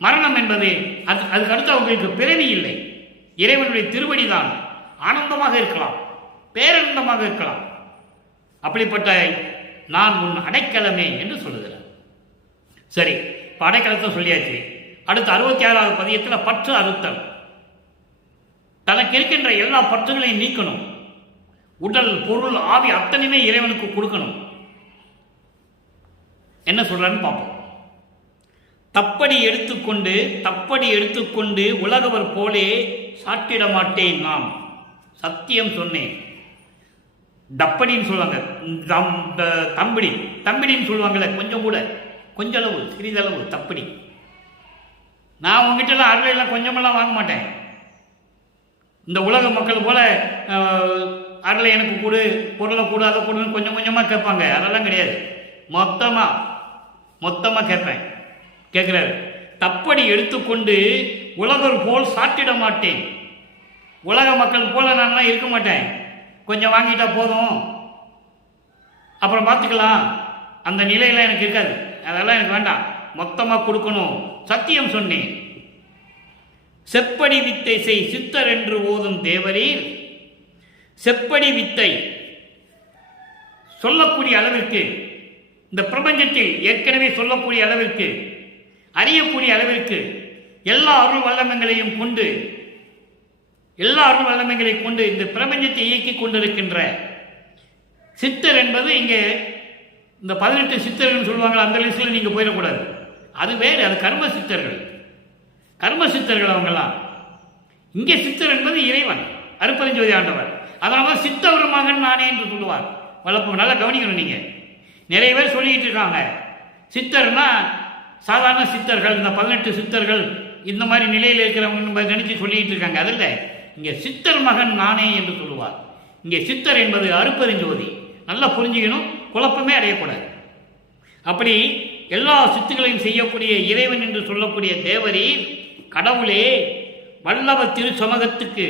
மரணம் என்பது அதுக்கு அடுத்து அவங்களுக்கு பிறவி இல்லை. இறைவனுடைய திருவடிதான். ஆனந்தமாக இருக்கலாம், பேரனந்தமாக இருக்கலாம். அப்படிப்பட்ட நான் உன் அடைக்கலமே என்று சொல்லுகிறார். சரி, இப்போ அடைக்கலத்தை சொல்லியாச்சு. அடுத்து 66வது பதியத்தில் பற்று அறுத்தல். தனக்கு இருக்கின்ற எல்லா பற்றுகளையும் நீக்கணும். உடல் பொருள் ஆவி அத்தனையுமே இறைவனுக்கு கொடுக்கணும். என்ன சொல்றான்னு பார்ப்போம். தப்படி எடுத்துக்கொண்டு உலகவர் போலே சாட்டிட மாட்டேன். நாம் சத்தியம் சொன்னேன். டப்படின்னு சொல்லுவாங்க, தம்பிடின்னு சொல்லுவாங்கல்ல, கொஞ்சளவு சிறிதளவு தப்படி. நான் உங்ககிட்ட அருளெல்லாம் கொஞ்சமெல்லாம் வாங்க மாட்டேன். இந்த உலக மக்கள் போல அருளை எனக்கு கொடு, பொருளை கொடு, அதை கொடுன்னு கொஞ்சம் கொஞ்சமாக கேட்பாங்க. அதெல்லாம் கிடையாது, மொத்தமாக கேட்பேன். கேட்குறாரு, தப்படி எடுத்துக்கொண்டு உலகர் போல் சாட்டிட மாட்டேன். உலக மக்கள் போல நான்லாம் இருக்க மாட்டேன். கொஞ்சம் வாங்கிட்டா போதும், அப்புறம் பார்த்துக்கலாம், அந்த நிலையெல்லாம் எனக்கு இருக்காது. அதெல்லாம் எனக்கு வேண்டாம், மொத்தமாக கொடுக்கணும், சத்தியம் சொன்னேன். செப்படி வித்தை செய் சித்தர் என்று ஓதும் தேவரீர், செப்படி வித்தை சொல்லக்கூடிய அளவிற்கு, இந்த பிரபஞ்சத்தில் ஏற்கனவே சொல்லக்கூடிய அளவிற்கு, அறியக்கூடிய அளவிற்கு எல்லா அருள் வல்லமைகளையும் கொண்டு இந்த பிரபஞ்சத்தை இயக்கி கொண்டிருக்கின்ற சித்தர் என்பது இங்கே இந்த 18 சித்தர்கள் சொல்லுவாங்க, அந்த லிஸ்டில் நீங்கள் போயிடக்கூடாது. அது வேறு, அது கர்ம சித்தர்கள் அவங்கெல்லாம். இங்கே சித்தர் என்பது இறைவன், அருட்பெருஞ்சோதி ஆண்டவர். அதனால சித்தவர் மகன் நானே என்று சொல்லுவார். வளர்ப்பு நல்லா கவனிக்கணும். நீங்கள் நிறைய பேர் சொல்லிக்கிட்டு இருக்காங்க, சித்தர்னா சாதாரண சித்தர்கள், இந்த 18 சித்தர்கள் இந்த மாதிரி நிலையில் இருக்கிறவங்க நினைச்சு சொல்லிக்கிட்டு இருக்காங்க. அதில் இங்கே சித்தர் மகன் நானே என்று சொல்லுவார். இங்கே சித்தர் என்பது அருட்பெருஞ்சோதி. நல்லா புரிஞ்சுக்கணும், குழப்பமே அடையக்கூடாது. அப்படி எல்லா சித்துகளையும் செய்யக்கூடிய இறைவன் என்று சொல்லக்கூடிய தேவரீர், கடவுளே, வல்லவ திருசமூகத்திற்கு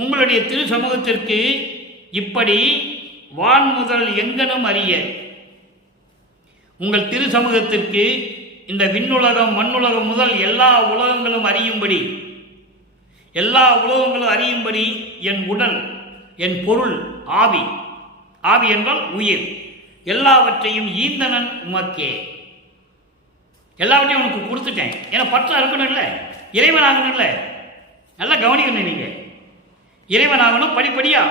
உங்களுடைய திருசமூகத்திற்கு இப்படி வான் முதல் எங்கனும் அறிய, உங்கள் திருசமூகத்திற்கு இந்த விண்ணுலகம் மண்ணுலகம் முதல் எல்லா உலகங்களும் அறியும்படி என் உடல், என் பொருள், ஆவி என்றால் உயிர், எல்லாவற்றையும் ஈந்தனன் உமக்கே. எல்லாவற்றையும் உனக்கு கொடுத்துட்டேன். ஏன்னா பற்ற இருக்கணும்ல, இறைவன் ஆகணும்ல. நல்லா கவனிக்கணும். நீங்கள் இறைவன் ஆகணும் படிப்படியா,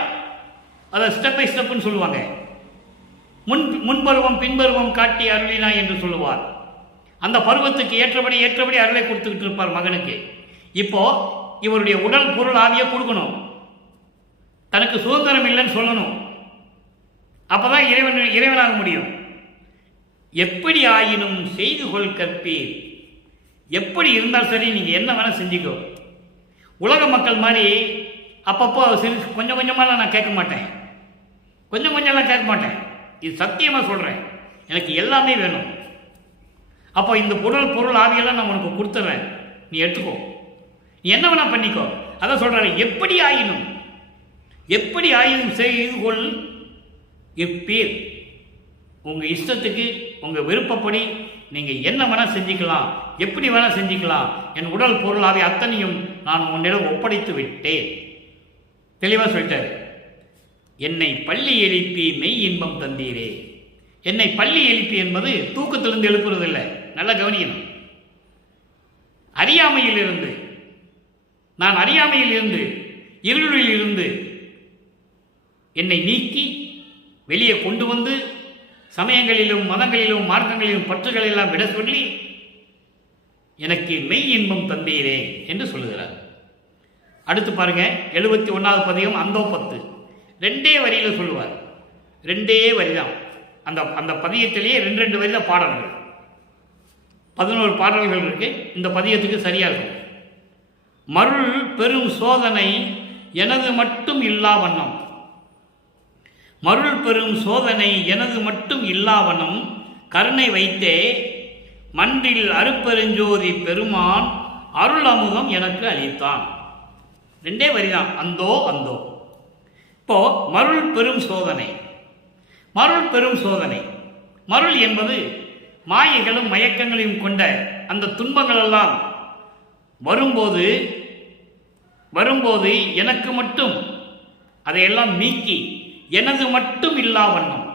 அதை ஸ்டெப் பை ஸ்டெப்னு சொல்லுவாங்க. முன்பருவம் பின்பருவம் காட்டி அருளினா என்று சொல்லுவார். அந்த பருவத்துக்கு ஏற்றபடி அருளை கொடுத்துக்கிட்டு இருப்பார் மகனுக்கு. இப்போ இவருடைய உடல் பொருள் ஆவியை கொடுக்கணும், தனக்கு சுதந்திரம் இல்லைன்னு சொல்லணும். அப்பதான் இறைவனாக முடியும். எப்படி ஆயினும் செய்து கொள் கற்பீர். எப்படி இருந்தாலும் சரி, நீங்கள் என்ன வேணால் செஞ்சுக்கோ. உலக மக்கள் மாதிரி அப்பப்போ கொஞ்சம் கொஞ்சமாலாம் நான் கேட்க மாட்டேன், கொஞ்சம்லாம் கேட்க மாட்டேன். இது சத்தியமாக சொல்கிறேன், எனக்கு எல்லாமே வேணும். அப்போ இந்த பொருள் ஆவியெல்லாம் நான் உனக்கு கொடுத்துட்றேன், நீ எடுத்துக்கோ, நீ என்ன வேணா பண்ணிக்கோ. அதான் சொல்கிறாரு, எப்படி ஆயினும் செய்து கொள் இப்பீர். உங்கள் இஷ்டத்துக்கு, உங்கள் விருப்பப்படி நீங்கள் என்ன வேணால் செஞ்சுக்கலாம், எப்படி வேணால் செஞ்சுக்கலாம். என் உடல் பொருள் ஆவி அத்தனையும் நான் உன்னிடம் ஒப்படைத்து விட்டேன். தெளிவாக சொல்லிட்டார். என்னை பள்ளி எழுப்பி மெய் இன்பம் தந்தீரே. என்னை பள்ளி எழுப்பி என்பது தூக்கத்திலிருந்து எழுப்புறது இல்லை, நல்லா கவனிக்கணும். நான் அறியாமையில் இருந்து இருளில் இருந்து என்னை நீக்கி வெளியே கொண்டு வந்து சமயங்களிலும் மதங்களிலும் மார்க்கங்களிலும் பற்றுகள் எல்லாம் விட சொல்லி எனக்கு மெய் இன்பம் தந்தீரே என்று சொல்லுகிறார். அடுத்து பாருங்க, 71வது பதிகம் அந்தோ 10, 2 வரியில் சொல்லுவார். 2 வரி தான் அந்த பதியத்திலேயே 2 வரி தான் பாடல்கள். 11 பாடல்கள் இருக்கு. இந்த பதியத்துக்கு சரியா இருக்கும். மருள் பெரும் சோதனை எனது மட்டும் இல்லா வண்ணம். மருள் பெரும் சோதனை எனது மட்டும் இல்லாவனம் கருணை வைத்தே மன்றில் அருட்பெருஞ்சோதி பெருமான் அருள் அமுதம் எனக்கு அளித்தான். 2 வரிதான், அந்தோ. இப்போ மருள் பெரும் சோதனை. மருள் என்பது மாயைகளும் மயக்கங்களையும் கொண்ட அந்த துன்பங்கள் எல்லாம் வரும்போது எனக்கு மட்டும் அதையெல்லாம் நீக்கி எனது மட்டும் இல்லா வண்ணம்,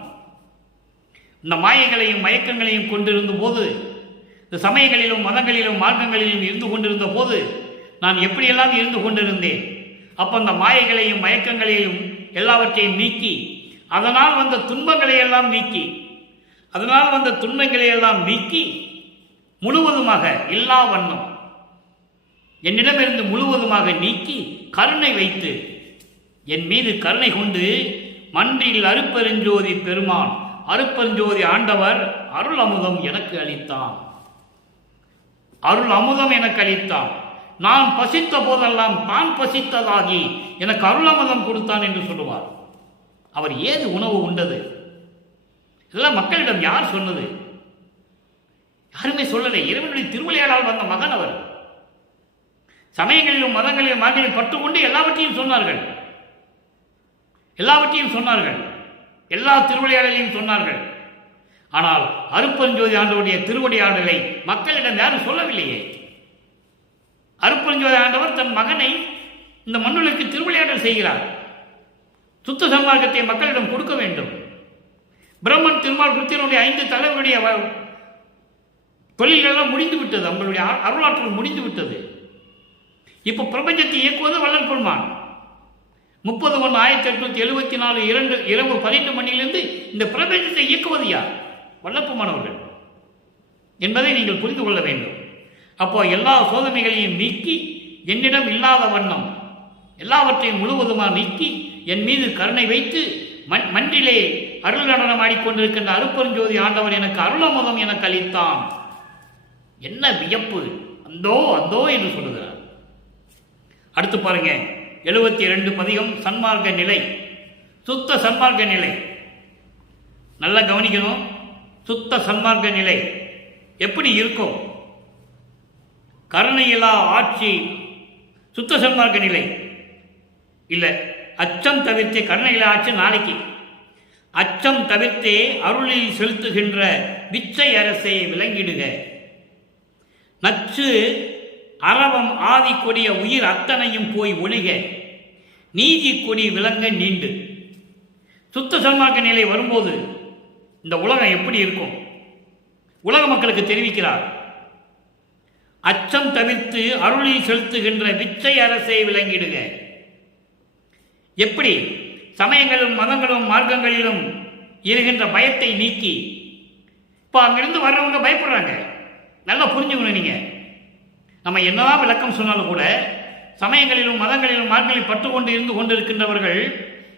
இந்த மாயைகளையும் மயக்கங்களையும் கொண்டிருந்த போது, இந்த சமயங்களிலும் மதங்களிலும் மார்க்கங்களிலும் இருந்து கொண்டிருந்த போது நான் எப்படியெல்லாம் இருந்து கொண்டிருந்தேன். அப்போ அந்த மாயைகளையும் மயக்கங்களையும் எல்லாவற்றையும் நீக்கி, அதனால் வந்த துன்பங்களை எல்லாம் நீக்கி முழுவதுமாக இல்லா வண்ணம் என்னிடமிருந்து முழுவதுமாக நீக்கி கருணை வைத்து என் மீது கருணை கொண்டு மன்றில் அருட்பெருஞ்சோதி பெருமான் அருட்பெருஞ்சோதி ஆண்டவர் அருள் அமுதம் எனக்கு அளித்தான். நான் பசித்த போதெல்லாம் தான் பசித்ததாகி எனக்கு அருளமதம் கொடுத்தான் என்று சொல்லுவார். அவர் ஏது உணவு உண்டது? இதெல்லாம் மக்களிடம் யார் சொன்னது? யாருமே சொல்லலை. இறைவனுடைய திருவிளையாடால் வந்த மகன் அவர். சமயங்களிலும் மதங்களிலும் மகளை பட்டுக்கொண்டு எல்லாவற்றையும் சொன்னார்கள். எல்லா திருவிளையாடலையும் சொன்னார்கள். ஆனால் அருட்பெருஞ்சோதி ஆண்டவருடைய திருவிளையாடலை மக்களிடம் யாரும் சொல்லவில்லையே. அருட்பெருஞ்சோதி ஆண்டவர் தன் மகனை இந்த மண்ணுலகிற்கு திருவிளையாடல் செய்கிறார். சுத்த சன்மார்க்கத்தை மக்களிடம் கொடுக்க வேண்டும். பிரம்மன் திருமால் குருத்தினுடைய 5 தலைவருடைய தொழில்களெல்லாம் முடிந்து விட்டது. அவங்களுடைய அருளாற்றல் முடிந்து விட்டது. இப்போ பிரபஞ்சத்தை இயக்குவது வள்ளல் பெருமான். 30/1/1874 இரவு 12 மணியிலிருந்து இந்த பிரபஞ்சத்தை இயக்குவது யார்? வள்ளல் அவர்கள் என்பதை நீங்கள் புரிந்து கொள்ள வேண்டும். அப்போ எல்லா சோதனைகளையும் நீக்கி என்னிடம் இல்லாத வண்ணம் எல்லாவற்றையும் முழுவதுமாக நீக்கி என் மீது கருணை வைத்து மன்றிலே அருள் நடனம் ஆடிக்கொண்டிருக்கின்ற அருட்பெருஞ்சோதி ஆண்டவர் எனக்கு அருளமுதம் எனக்கு அளித்தான். என்ன வியப்பு! அந்தோ அந்தோ என்று சொல்லுகிறார். அடுத்து பாருங்க, 72 பதிகம் சன்மார்க்க நிலை, சுத்த சன்மார்க்க நிலை. நல்லா கவனிக்கணும். சுத்த சன்மார்க்க நிலை எப்படி இருக்கும்? கருணையிலா ஆட்சி சுத்த சன்மார்க்க நிலை இல்லை. அச்சம் தவிர்த்தே கருணையிலா ஆட்சி நாளைக்கு. அச்சம் தவிர்த்தே அருளில் செலுத்துகின்ற விச்சை அரசை விளங்கிடுக. நச்சு அரவம் ஆதி கொடிய உயிர் அத்தனையும் போய் ஒழிக. நீதி கொடி விளங்க நீண்டு. சுத்த சன்மார்க்க நிலை வரும்போது இந்த உலகம் எப்படி இருக்கும்? உலக மக்களுக்கு தெரிவிக்கிறார். அச்சம் தவிர்த்து அருளில் செலுத்துகின்ற விச்சை அரசை விளங்கிடுக. எப்படி? சமயங்களும் மதங்களும் மார்க்கங்களிலும் இருக்கின்ற பயத்தை நீக்கி. இப்போ அங்கிருந்து வர்றவங்க பயப்படுறாங்க. நல்லா புரிஞ்சுக்கணும். நீங்க நம்ம என்னதான் விளக்கம் சொன்னாலும் கூட சமயங்களிலும் மதங்களிலும் மார்க்கங்களில் பட்டுக்கொண்டு இருந்து கொண்டிருக்கின்றவர்கள்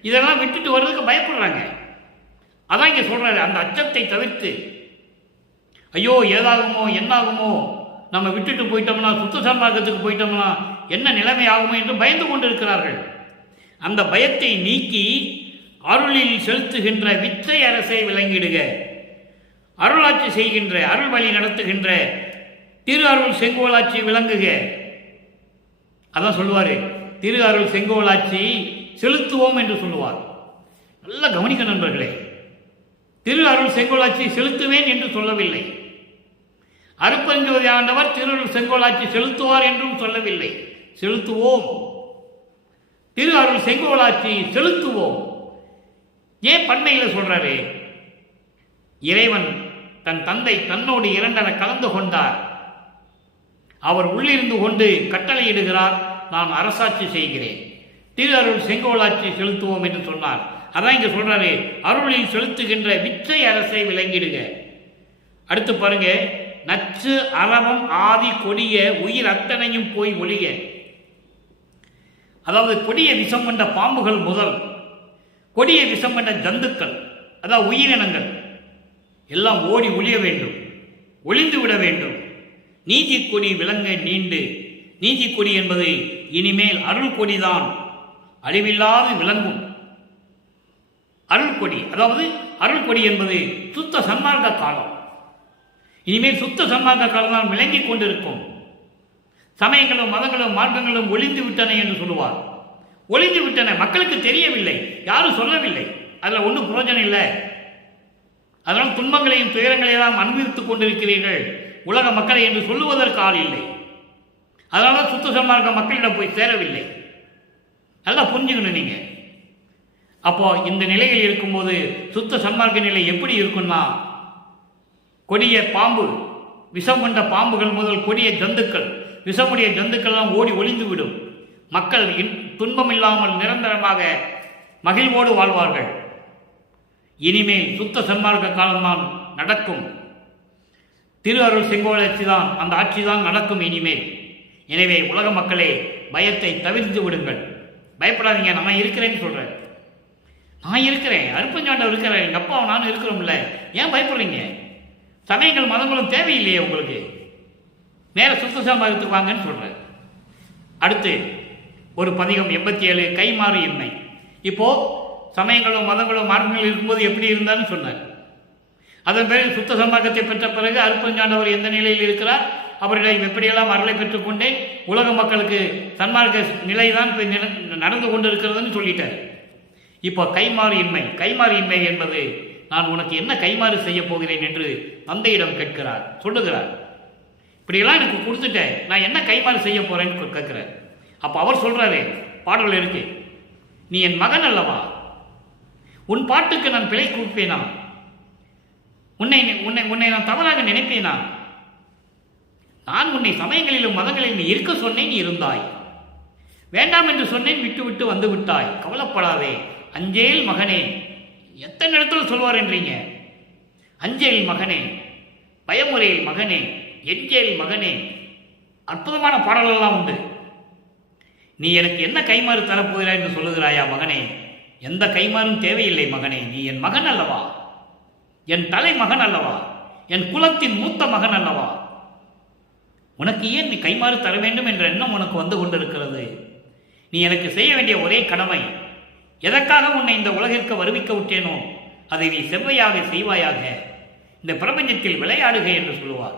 இதெல்லாம் விட்டுட்டு வர்றதுக்கு பயப்படுறாங்க. அதான் இங்கே சொல்றாரு, அந்த அச்சத்தை தவிர்த்து. ஐயோ ஏதாகுமோ என்னாகுமோ, நம்ம விட்டுட்டு போயிட்டோம்னா, சுத்த சன்மார்க்கத்துக்கு போயிட்டோம்னா என்ன நிலைமை ஆகுமோ என்று பயந்து கொண்டிருக்கிறார்கள். அந்த பயத்தை நீக்கி அருளில் செலுத்துகின்ற விச்சை அரசை விளங்கிடுக. அருளாட்சி செய்கின்ற, அருள் வழி நடத்துகின்ற திரு அருள் செங்கோலாட்சி விளங்குக. அதான் சொல்லுவார், திரு அருள் செங்கோலாட்சி செலுத்துவோம் என்று சொல்லுவார். நல்லா கவனிக்க நண்பர்களே. திரு அருள் செங்கோலாட்சி செலுத்துவேன் என்று சொல்லவில்லை. அருட்பெருஞ்சோதி ஆண்டவர் திரு அருள் செங்கோலாட்சி செலுத்துவார் என்றும் சொல்லவில்லை. செலுத்துவோம். திரு அருள் செங்கோலாட்சி செலுத்துவோம். ஏன் பன்மையில் சொல்றாரு? இறைவன் தன் தந்தை தன்னோடு 2 கலந்து கொண்டார். அவர் உள்ளிருந்து கொண்டு கட்டளையிடுகிறார், நான் அரசாட்சி செய்கிறேன், திரு அருள் செங்கோலாட்சி செலுத்துவோம் என்று சொன்னார். அதான் இங்க சொல்றாரு, அருளில் செலுத்துகின்ற விச்சை அரசை விளங்கிடுக. அடுத்து பாருங்க, நச்சு அரவம் ஆதி கொடிய உயிர் அத்தனையும் போய் ஒழிய. அதாவது கொடிய விஷம் கொண்ட பாம்புகள் முதல் கொடிய விஷம் கொண்ட ஜந்துக்கள், அதாவது உயிரினங்கள் எல்லாம் ஓடி ஒழிய வேண்டும், ஒளிந்து விட வேண்டும். நீதி கொடி விளங்க நீண்டு. நீதி கொடி என்பது இனிமேல் அருள் கொடிதான், அழிவில்லாது விளங்கும் அருள் கொடி. அதாவது அருள் கொடி என்பது சுத்த சன்மார்க்க காலம். இனிமேல் சுத்த சன்மார்க்க காலம் தான் விளங்கி கொண்டிருக்கும். சமயங்களும் மதங்களும் மார்க்கங்களும் ஒளிந்து விட்டன என்று சொல்லுவார். ஒளிந்து விட்டன, மக்களுக்கு தெரியவில்லை, யாரும் சொல்லவில்லை. அதில் ஒன்றும் பிரயோஜனம் இல்லை. அதனால் துன்பங்களையும் துயரங்களையெல்லாம் அனுபவித்துக் கொண்டிருக்கிறீர்கள் உலக மக்களை என்று சொல்லுவதற்கு ஆள் இல்லை. அதனால சுத்த சன்மார்க்க மக்களிடம் போய் சேரவில்லை. நல்லா புரிஞ்சுக்கணும் நீங்க. அப்போ இந்த நிலையில் இருக்கும்போது சுத்த சன்மார்க்க நிலை எப்படி இருக்குன்னா, கொடிய பாம்பு, விஷம் கொண்ட பாம்புகள் முதல் கொடிய ஜந்துக்கள், விஷமுடைய ஜந்துக்கள்லாம் ஓடி ஒளிந்து விடும். மக்கள் துன்பம் இல்லாமல் நிரந்தரமாக மகிழ்வோடு வாழ்வார்கள். இனிமேல் சுத்த சன்மார்க்க காலம்தான் நடக்கும். திரு அருள் செங்கோலாட்சி தான், அந்த ஆட்சி தான் நடக்கும் இனிமேல். எனவே உலக மக்களே, பயத்தை தவிர்த்து விடுங்கள். பயப்படாதீங்க, நான் இருக்கிறேன்னு சொல்றேன். நான் இருக்கிறேன், அருட்பெருஞ்சாண்டவர் இருக்கிறேன், எங்கள் அப்பாவும் நானும் இருக்கிறோம்ல, ஏன் பயப்படுறீங்க? சமயங்கள் மதங்களும் தேவையில்லையே உங்களுக்கு, நேர சுத்த சன்மார்க்கத்துக்கு வாங்கன்னு சொல்றேன். அடுத்து ஒரு பதிகம் 87 கைமாறு இன்மை. இப்போ சமயங்களும் மதங்களும் மார்க்கங்கள் இருக்கும்போது எப்படி இருந்தான்னு சொன்னார். அதன் பிறகு சுத்த சன்மார்க்கத்தை பெற்ற பிறகு அருட்பெருஞ்சாண்டவர் எந்த நிலையில் இருக்கிறார், அவரிடம் எப்படியெல்லாம் அருளை பெற்றுக்கொண்டே உலக மக்களுக்கு சன்மார்க்க நிலைதான் நடந்து கொண்டிருக்கிறதுன்னு சொல்லிட்டார். இப்போ கைமாறு இன்மை. கைமாறு இன்மை என்பது நான் உனக்கு என்ன கைமாறு செய்ய போகிறேன் என்று தந்தையிடம் கேட்கிறார், சொல்லுகிறார். இப்படியெல்லாம் எனக்கு கொடுத்துட்டேன், நான் என்ன கைமாறு செய்ய போறேன்னு கேட்கிறார். அப்போ அவர் சொல்றாரு, பாடல் இருக்கு, நீ என் மகன் அல்லவா, உன் பாட்டுக்கு நான் பிழை கொடுப்பேனா, உன்னை உன்னை உன்னை நான் தவறாக நினைப்பேனா, நான் உன்னை சமயங்களிலும் மதங்களிலும் நீ இருக்க சொன்னேன், நீ இருந்தாய், வேண்டாம் என்று சொன்னேன், விட்டு விட்டு வந்து விட்டாய், கவலைப்படாதே, அஞ்சேல் மகனே. எத்தனை இடத்துல சொல்வார் என்றீங்க, அஞ்சேல் மகனே, பயமுறையில் மகனே, எஞ்சேல் மகனே. அற்புதமான பாடல்கள்லாம் உண்டு. நீ எனக்கு என்ன கைமாறு தரப்போகிறாய் என்று சொல்லுகிறாயா மகனே, எந்த கைமாறும் தேவையில்லை மகனே, நீ என் மகன் அல்லவா, என் தலை மகன் அல்லவா, என் குலத்தின் மூத்த மகன் அல்லவா, உனக்கு ஏன் நீ கைமாறு தர வேண்டும் என்ற எண்ணம் உனக்கு வந்து கொண்டிருக்கிறது. நீ எனக்கு செய்ய வேண்டிய ஒரே கடமை, எதற்காக உன்னை இந்த உலகிற்கு வருவிக்க விட்டேனோ அதை நீ செவ்வையாக செய்வாயாக. இந்த பிரபஞ்சத்தில் விளையாடுக என்று சொல்லுவார்.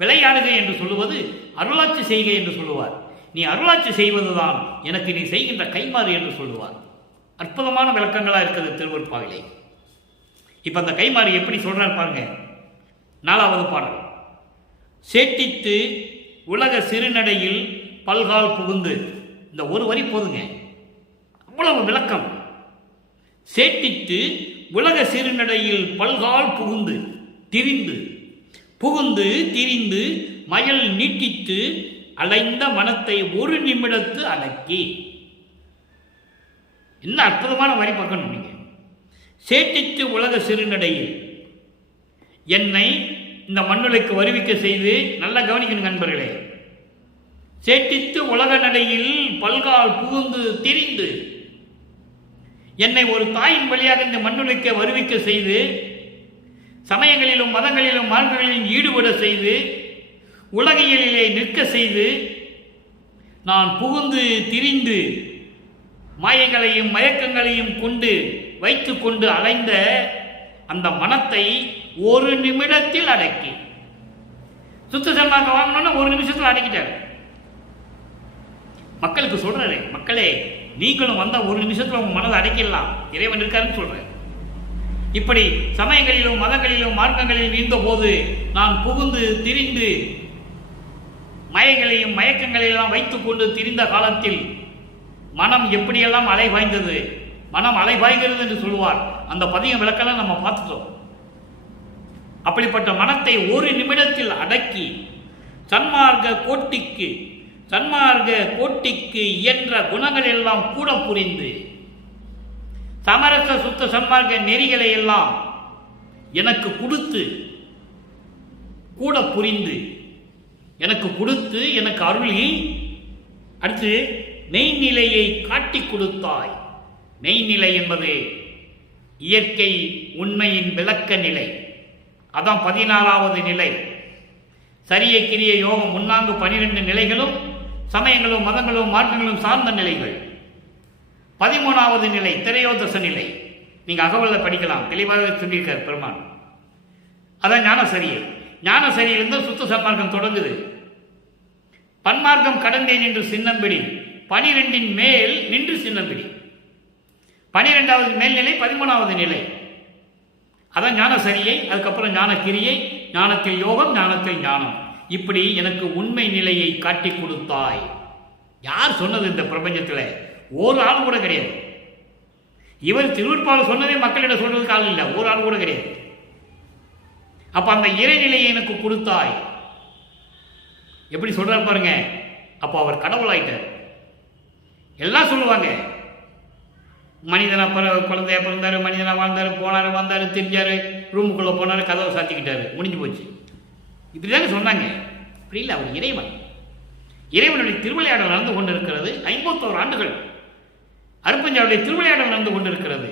விளையாடுக என்று சொல்லுவது அருளாட்சி செய்க என்று சொல்லுவார். நீ அருளாட்சி செய்வதுதான் எனக்கு நீ செய்கின்ற கைமாறு என்று சொல்லுவார். அற்புதமான விளக்கங்களாக இருக்கிறது திருவருட்பாவிலே. இப்போ அந்த கைமாறு எப்படி சொல்றாரு பாருங்க. 4வது பாடல், சேட்டித்து உலக சிறுநடையில் பல்கால் புகுந்து. இந்த ஒரு வரி போதுங்க, அவ்வளவு விளக்கம். சேட்டித்து உலக சிறுநடையில் பல்கால் புகுந்து திரிந்து, புகுந்து திரிந்து மயல் நீட்டித்து அலைந்த மனத்தை ஒரு நிமிடத்து அடக்கி. என்ன அற்புதமான வரி பார்க்கணும் நீங்க. சேட்டித்து உலக சிறுநடையில், என்னை இந்த மண்ணுலைக்கு வருவிக்க செய்து, நல்லா கவனிக்கணும் நண்பர்களே, சேட்டித்து உலக நடையில் பல்கால் புகுந்து திரிந்து, என்னை ஒரு தாயின் வழியாக இந்த மண்ணுலைக்கு வருவிக்க செய்து, சமயங்களிலும் மதங்களிலும் மார்க்கங்களிலும் ஈடுபட செய்து, உலகியலிலே நிற்க செய்து, நான் புகுந்து திரிந்து மாயைகளையும் மயக்கங்களையும் கொண்டு வைத்து கொண்டு அலைந்த அந்த மனத்தை ஒரு நிமிடத்தில் அடக்கி. சுத்த சன்மார்க்கம் வாங்கணும்னா ஒரு நிமிஷத்தில் அடக்கிட்டார். மக்களுக்கு சொல்றாரு, மக்களே நீங்களும் வந்தா ஒரு நிமிஷத்துல உங்க மனதை அடக்கிடலாம், இறைவன் இருக்காருன்னு சொல்றேன். இப்படி சமயங்களிலும் மதங்களிலும் மார்க்கங்களிலும் இருந்த போது நான் புகுந்து திரிந்து மயங்களையும் மயக்கங்களையெல்லாம் வைத்துக் கொண்டு திரிந்த காலத்தில் மனம் எப்படியெல்லாம் அலைபாய்ந்தது. மனம் அலைபாய்கிறது என்று சொல்லுவார். அந்த பதிய விளக்கெல்லாம் நம்ம பார்த்துட்டோம். அப்படிப்பட்ட மனத்தை ஒரு நிமிடத்தில் அடக்கி சன்மார்க்க கோட்டிக்கு இயன்ற குணங்கள் எல்லாம் கூட புரிந்து, சமரச சுத்த சன்மார்க்க நெறிகளை எல்லாம் எனக்கு கொடுத்து, கூட புரிந்து, எனக்கு கொடுத்து, எனக்கு அருளி, அடுத்து மெய்நிலையை காட்டி கொடுத்தாய். மெய்நிலை என்பது இயற்கை உண்மையின் விளக்க நிலை. அதான் 14வது நிலை. சரிய கிரிய யோகம் 12 நிலைகளும் சமயங்களும் மதங்களும் மார்க்கங்களும் சார்ந்த நிலைகள். 13வது நிலை திரையோதச நிலை. நீங்க அகவல்ல படிக்கலாம், தெளிவாக சொல்லியிருக்கார் பெருமான். அதான் ஞானசரியை. ஞானசரியிலிருந்து சுத்த சன்மார்க்கம் தொடங்குது. பன்மார்க்கம் கடந்தேன் என்று சின்னம்பிடி, 12 மேல் நின்று சின்னம்பிடி. 12வது மேல்நிலை, 13வது நிலை. அதான் ஞானசரியை. அதுக்கப்புறம் ஞானக்கிரியை, ஞானத்தில் யோகம், ஞானத்தில் ஞானம். இப்படி எனக்கு உண்மை நிலையை காட்டி கொடுத்தாய். யார் சொன்னது இந்த பிரபஞ்சத்தில்? ஒரு ஆள் கூட கிடையாது. இவர் திருவருட்பாவில் சொன்னதே மக்களிடம் சொல்றதுக்கு ஆள் இல்லை, ஒரு ஆள் கூட கிடையாது. அப்ப அந்த இறைநிலையை எனக்கு கொடுத்தாய். எப்படி சொல்றாரு பாருங்க. அப்போ அவர் கடவுளாயிட்டார். எல்லாம் சொல்லுவாங்க, மனிதனா குழந்தையா பிறந்தாரு, மனிதனா வாழ்ந்தாரு, போனாரு, வந்தாரு, தெரிஞ்சாரு, ரூமுக்குள்ள போனாரு, கதவை சாத்திக்கிட்டாரு, முடிஞ்சு போச்சு. இப்படிதாங்க சொன்னாங்க. இப்படி இல்லை, அவர் இறைவன். இறைவனுடைய திருவிளையாடல் நடந்து கொண்டிருக்கிறது. 51 ஆண்டுகள் அருட்பெருஞ்சாண்டவருடைய திருவிளையாடல் நடந்து கொண்டிருக்கிறது.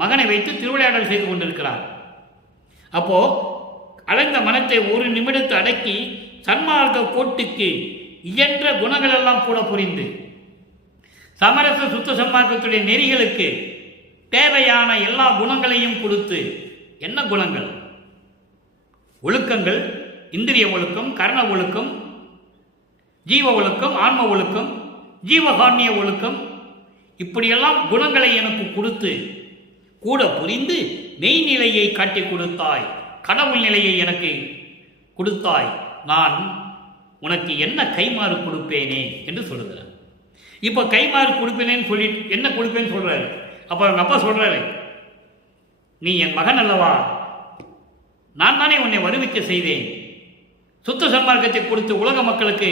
மகனை வைத்து திருவிளையாடல் செய்து கொண்டிருக்கிறார். அப்போ அலைந்த மனத்தை ஒரு நிமிடத்தை அடக்கி சன்மார்க்க கோட்டுக்கு இயன்ற குணங்கள் எல்லாம் கூட புரிந்து சமரச சுத்த சன்மார்க்கத்துடைய நெறிகளுக்கு தேவையான எல்லா குணங்களையும் கொடுத்து, என்ன குணங்கள்? ஒழுக்கங்கள், இந்திரிய ஒழுக்கம், கரண ஒழுக்கம், ஜீவ ஒழுக்கம், ஆன்ம ஒழுக்கம், ஜீவகாரண்ய ஒழுக்கம், இப்படியெல்லாம் குணங்களை எனக்கு கொடுத்து கூட புரிந்து மெய்நிலையை காட்டி கொடுத்தாய், கடவுள் நிலையை எனக்கு கொடுத்தாய், நான் உனக்கு என்ன கைமாறு கொடுப்பேனே என்று சொல்லுகிறார். இப்போ கைமாறு கொடுப்பேனேன்னு சொல்லி என்ன கொடுப்பேன்னு சொல்றாரு. அப்போ அவங்க அப்பா சொல்றாரு, நீ என் மகன் அல்லவா, நான் தானே உன்னை வருவிக்க செய்தேன், சுத்த சன்மார்க்கத்தை கொடுத்து உலக மக்களுக்கு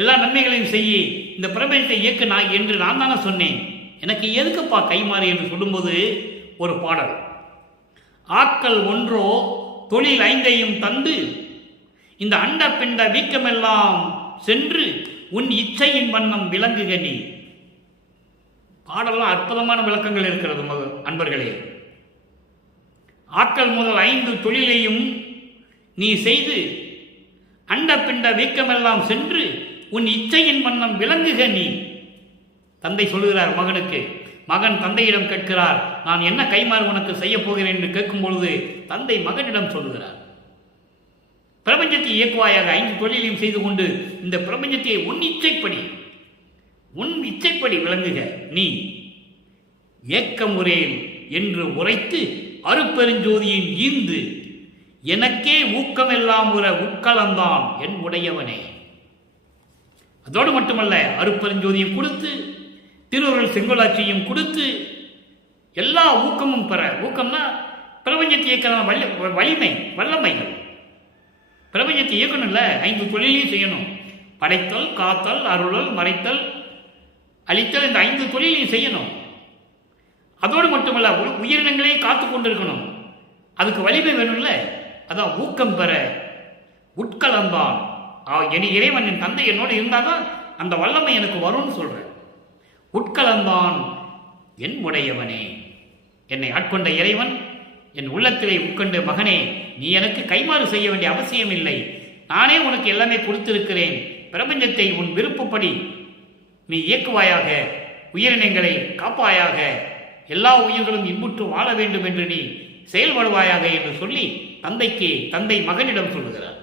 எல்லா நன்மைகளையும் செய்ய இந்த பிரபஞ்சத்தை இயக்க நான் என்று நான் தானே சொன்னேன், எனக்கு எதுக்குப்பா கைமாறு என்று சொல்லும்போது ஒரு பாடல், ஆக்கள் ஒன்றோ தொழில் ஐந்தையும் தந்து இந்த அண்ட பிண்ட வீக்கமெல்லாம் சென்று உன் இச்சையின் வண்ணம் விளங்குக நீ. பாடலாம் அற்புதமான விளக்கங்கள் இருக்கிறது அன்பர்களே. ஆக்கள் முதல் 5 தொழிலையும் நீ செய்து அண்ட பிண்ட வீக்கமெல்லாம் சென்று உன் இச்சையின் வண்ணம் விளங்குக நீ. தந்தை சொல்லுகிறார் மகனுக்கு. மகன் தந்தையிடம் கேட்கிறார், நான் என்ன கைமாறு உனக்கு செய்ய போகிறேன் என்று கேட்கும் பொழுது தந்தை மகனிடம் சொல்லுகிறார், பிரபஞ்சத்தை இயக்குவாயாக 5 தொழிலையும் செய்து கொண்டு இந்த பிரபஞ்சத்தை உன் இச்சைப்படி விளங்குக நீ. ஏக்க முறையில் என்று உரைத்து அருப்பெருஞ்சோதியின் ஈந்து எனக்கே ஊக்கமெல்லாம் உற உட்கலந்தான் என் உடையவனே. அதோடு மட்டுமல்ல, அருப்பெருஞ்சோதியும் கொடுத்து திருவருள் செங்கோலாட்சியும் கொடுத்து எல்லா ஊக்கமும் பெற. ஊக்கம்னா பிரபஞ்சத்தை இயக்க வல்லமைகள். பிரபஞ்சத்தை இயக்கணும்ல, 5 தொழிலையும் செய்யணும். படைத்தல், காத்தல், அருளல், மறைத்தல், அழித்தல், இந்த 5 தொழிலையும் செய்யணும். அதோடு மட்டுமல்ல, உயிரினங்களையும் காத்து கொண்டிருக்கணும். அதுக்கு வலிமை வேணும்ல, அதான் ஊக்கம் பெற உட்கலந்தான். இறைவன் என் தந்தை என்னோடு இருந்தால்தான் அந்த வல்லமை எனக்கு வரும்னு சொல்றேன். உட்கலந்தான் என் உடையவனே, என்னை ஆட்கொண்ட இறைவன் என் உள்ளத்திலே உட்கொண்ட மகனே, நீ எனக்கு கைமாறு செய்ய வேண்டிய அவசியம் இல்லை, நானே உனக்கு எல்லாமே கொடுத்திருக்கிறேன். பிரபஞ்சத்தை உன் விருப்பப்படி நீ இயக்குவாயாக, உயிரினங்களை காப்பாயாக, எல்லா உயிர்களும் இன்புற்று வாழ வேண்டும் என்று நீ செயல்படுவாயாக என்று சொல்லி தந்தை மகனிடம் சொல்லுகிறார்.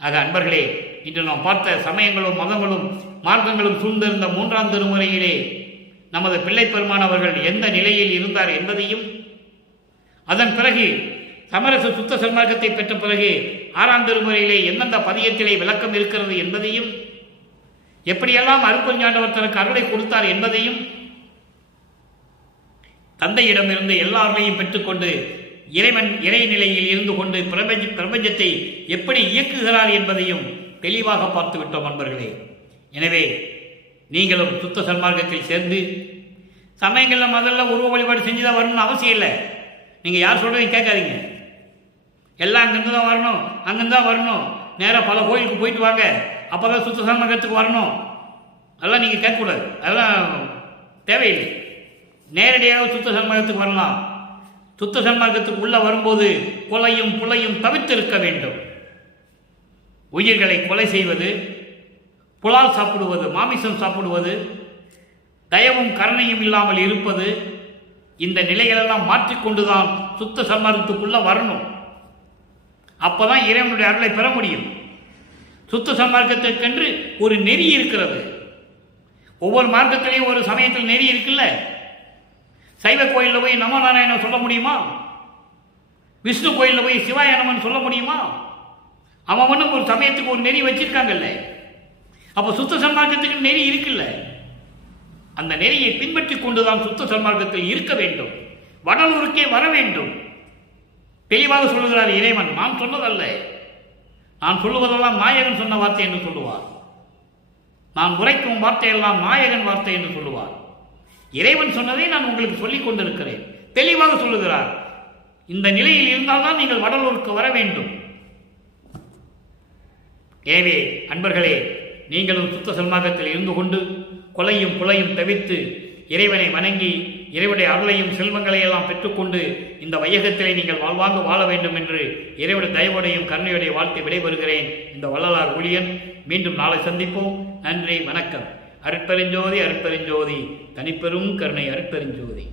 ஆக அன்பர்களே, இன்று நாம் பார்த்த சமயங்களும் மதங்களும் மார்க்கங்களும் சூழ்ந்திருந்த 3ஆம் திருமுறையிலே நமது பிள்ளை பெருமான் அவர்கள் எந்த நிலையில் இருந்தார் என்பதையும், அதன் பிறகு சமரச சுத்த சன்மார்க்கத்தை பெற்ற பிறகு 6ஆம் திருமுறையிலே எந்தெந்த பதியத்திலே விளக்கம் இருக்கிறது என்பதையும், எப்படியெல்லாம் அருட்பெருஞ்சாண்டவர் தனக்கு அருளை கொடுத்தார் என்பதையும், தந்தையிடமிருந்து எல்லாரையும் பெற்றுக்கொண்டு இறை நிலையில் இருந்து கொண்டு பிரபஞ்சத்தை எப்படி இயக்குகிறார் என்பதையும் தெளிவாக பார்த்து விட்டோம் அன்பர்களே. எனவே நீங்களும் சுத்த சன்மார்க்கத்தில் சேர்ந்து சமயங்களில் முதல்ல உருவ வழிபாடு செஞ்சுதான் வரணும்னு அவசியம் இல்லை. நீங்கள் யார் சொல்கிறதையும் கேட்காதீங்க. எல்லாம் அங்கிருந்து தான் வரணும், அங்கிருந்து தான் வரணும், நேராக பல கோயிலுக்கு போயிட்டு வாங்க, அப்போ தான் சுத்த சன்மார்க்கத்துக்கு வரணும், அதெல்லாம் நீங்கள் கேட்கக்கூடாது. அதெல்லாம் தேவையில்லை. நேரடியாக சுத்த சன்மார்க்கத்துக்கு வரலாம். சுத்த சன்மார்க்கத்துக்கு உள்ள வரும்போது கொலையும் புலையும் தவிர்த்திருக்க வேண்டும். உயிர்களை கொலை செய்வது, புலால் சாப்பிடுவது, மாமிசம் சாப்பிடுவது, தயவும் கருணையும் இல்லாமல் இருப்பது, இந்த நிலைகளெல்லாம் மாற்றிக்கொண்டுதான் சுத்த சன்மார்க்கத்துக்குள்ள வரணும். அப்பதான் இறைவனுடைய அருளை பெற முடியும். சுத்த சன்மார்க்கத்திற்கென்று ஒரு நெறி இருக்கிறது. ஒவ்வொரு மார்க்கத்திலையும் ஒரு சமயத்தில் நெறி இருக்குல்ல. சைவ கோயிலில் போய் நமோ நாராயணன் சொல்ல முடியுமா? விஷ்ணு கோயிலில் போய் சிவாய நமன் சொல்ல முடியுமா? அவன் ஒரு சமயத்துக்கு ஒரு நெறி வச்சிருக்காங்கல்ல. அப்போ சுத்த சன்மார்க்கத்துக்கு நெறி இருக்குல்ல. அந்த நெறியை பின்பற்றி கொண்டுதான் சுத்த சன்மார்க்கத்தில் இருக்க வேண்டும். வடலூருக்கே வர வேண்டும். தெளிவாக சொல்லுகிறார் இறைவன். நான் சொன்னதல்ல, நான் சொல்லுவதெல்லாம் நாயகன் சொன்ன வார்த்தை என்று சொல்லுவார். நான் உரைக்கும் வார்த்தையெல்லாம் நாயகன் வார்த்தை என்று சொல்லுவார். இறைவன் சொன்னதை நான் உங்களுக்கு சொல்லிக் கொண்டிருக்கிறேன். தெளிவாக சொல்லுகிறார். இந்த நிலையில் இருந்தால்தான் நீங்கள் வடலூருக்கு வர வேண்டும். எனவே அன்பர்களே, நீங்களும் சுத்த சன்மார்க்கத்தில் இருந்து கொண்டு கொலையும் புலையும் தவிர்த்து இறைவனை வணங்கி இறைவனுடைய அருளையும் செல்வங்களை எல்லாம் பெற்றுக்கொண்டு இந்த வையகத்திலே நீங்கள் வாழ்வாங்க வாழ வேண்டும் என்று இறைவனுடைய தயவோடையும் கருணையுடைய வாழ்த்து விடைபெறுகிறேன். இந்த வள்ளலார் ஊழியன். மீண்டும் நாளை சந்திப்போம். நன்றி, வணக்கம். அருட்பெருஞ்சோதி, அருட்பெருஞ்சோதி, தனிப்பெரும் கருணை அருட்பெருஞ்சோதி.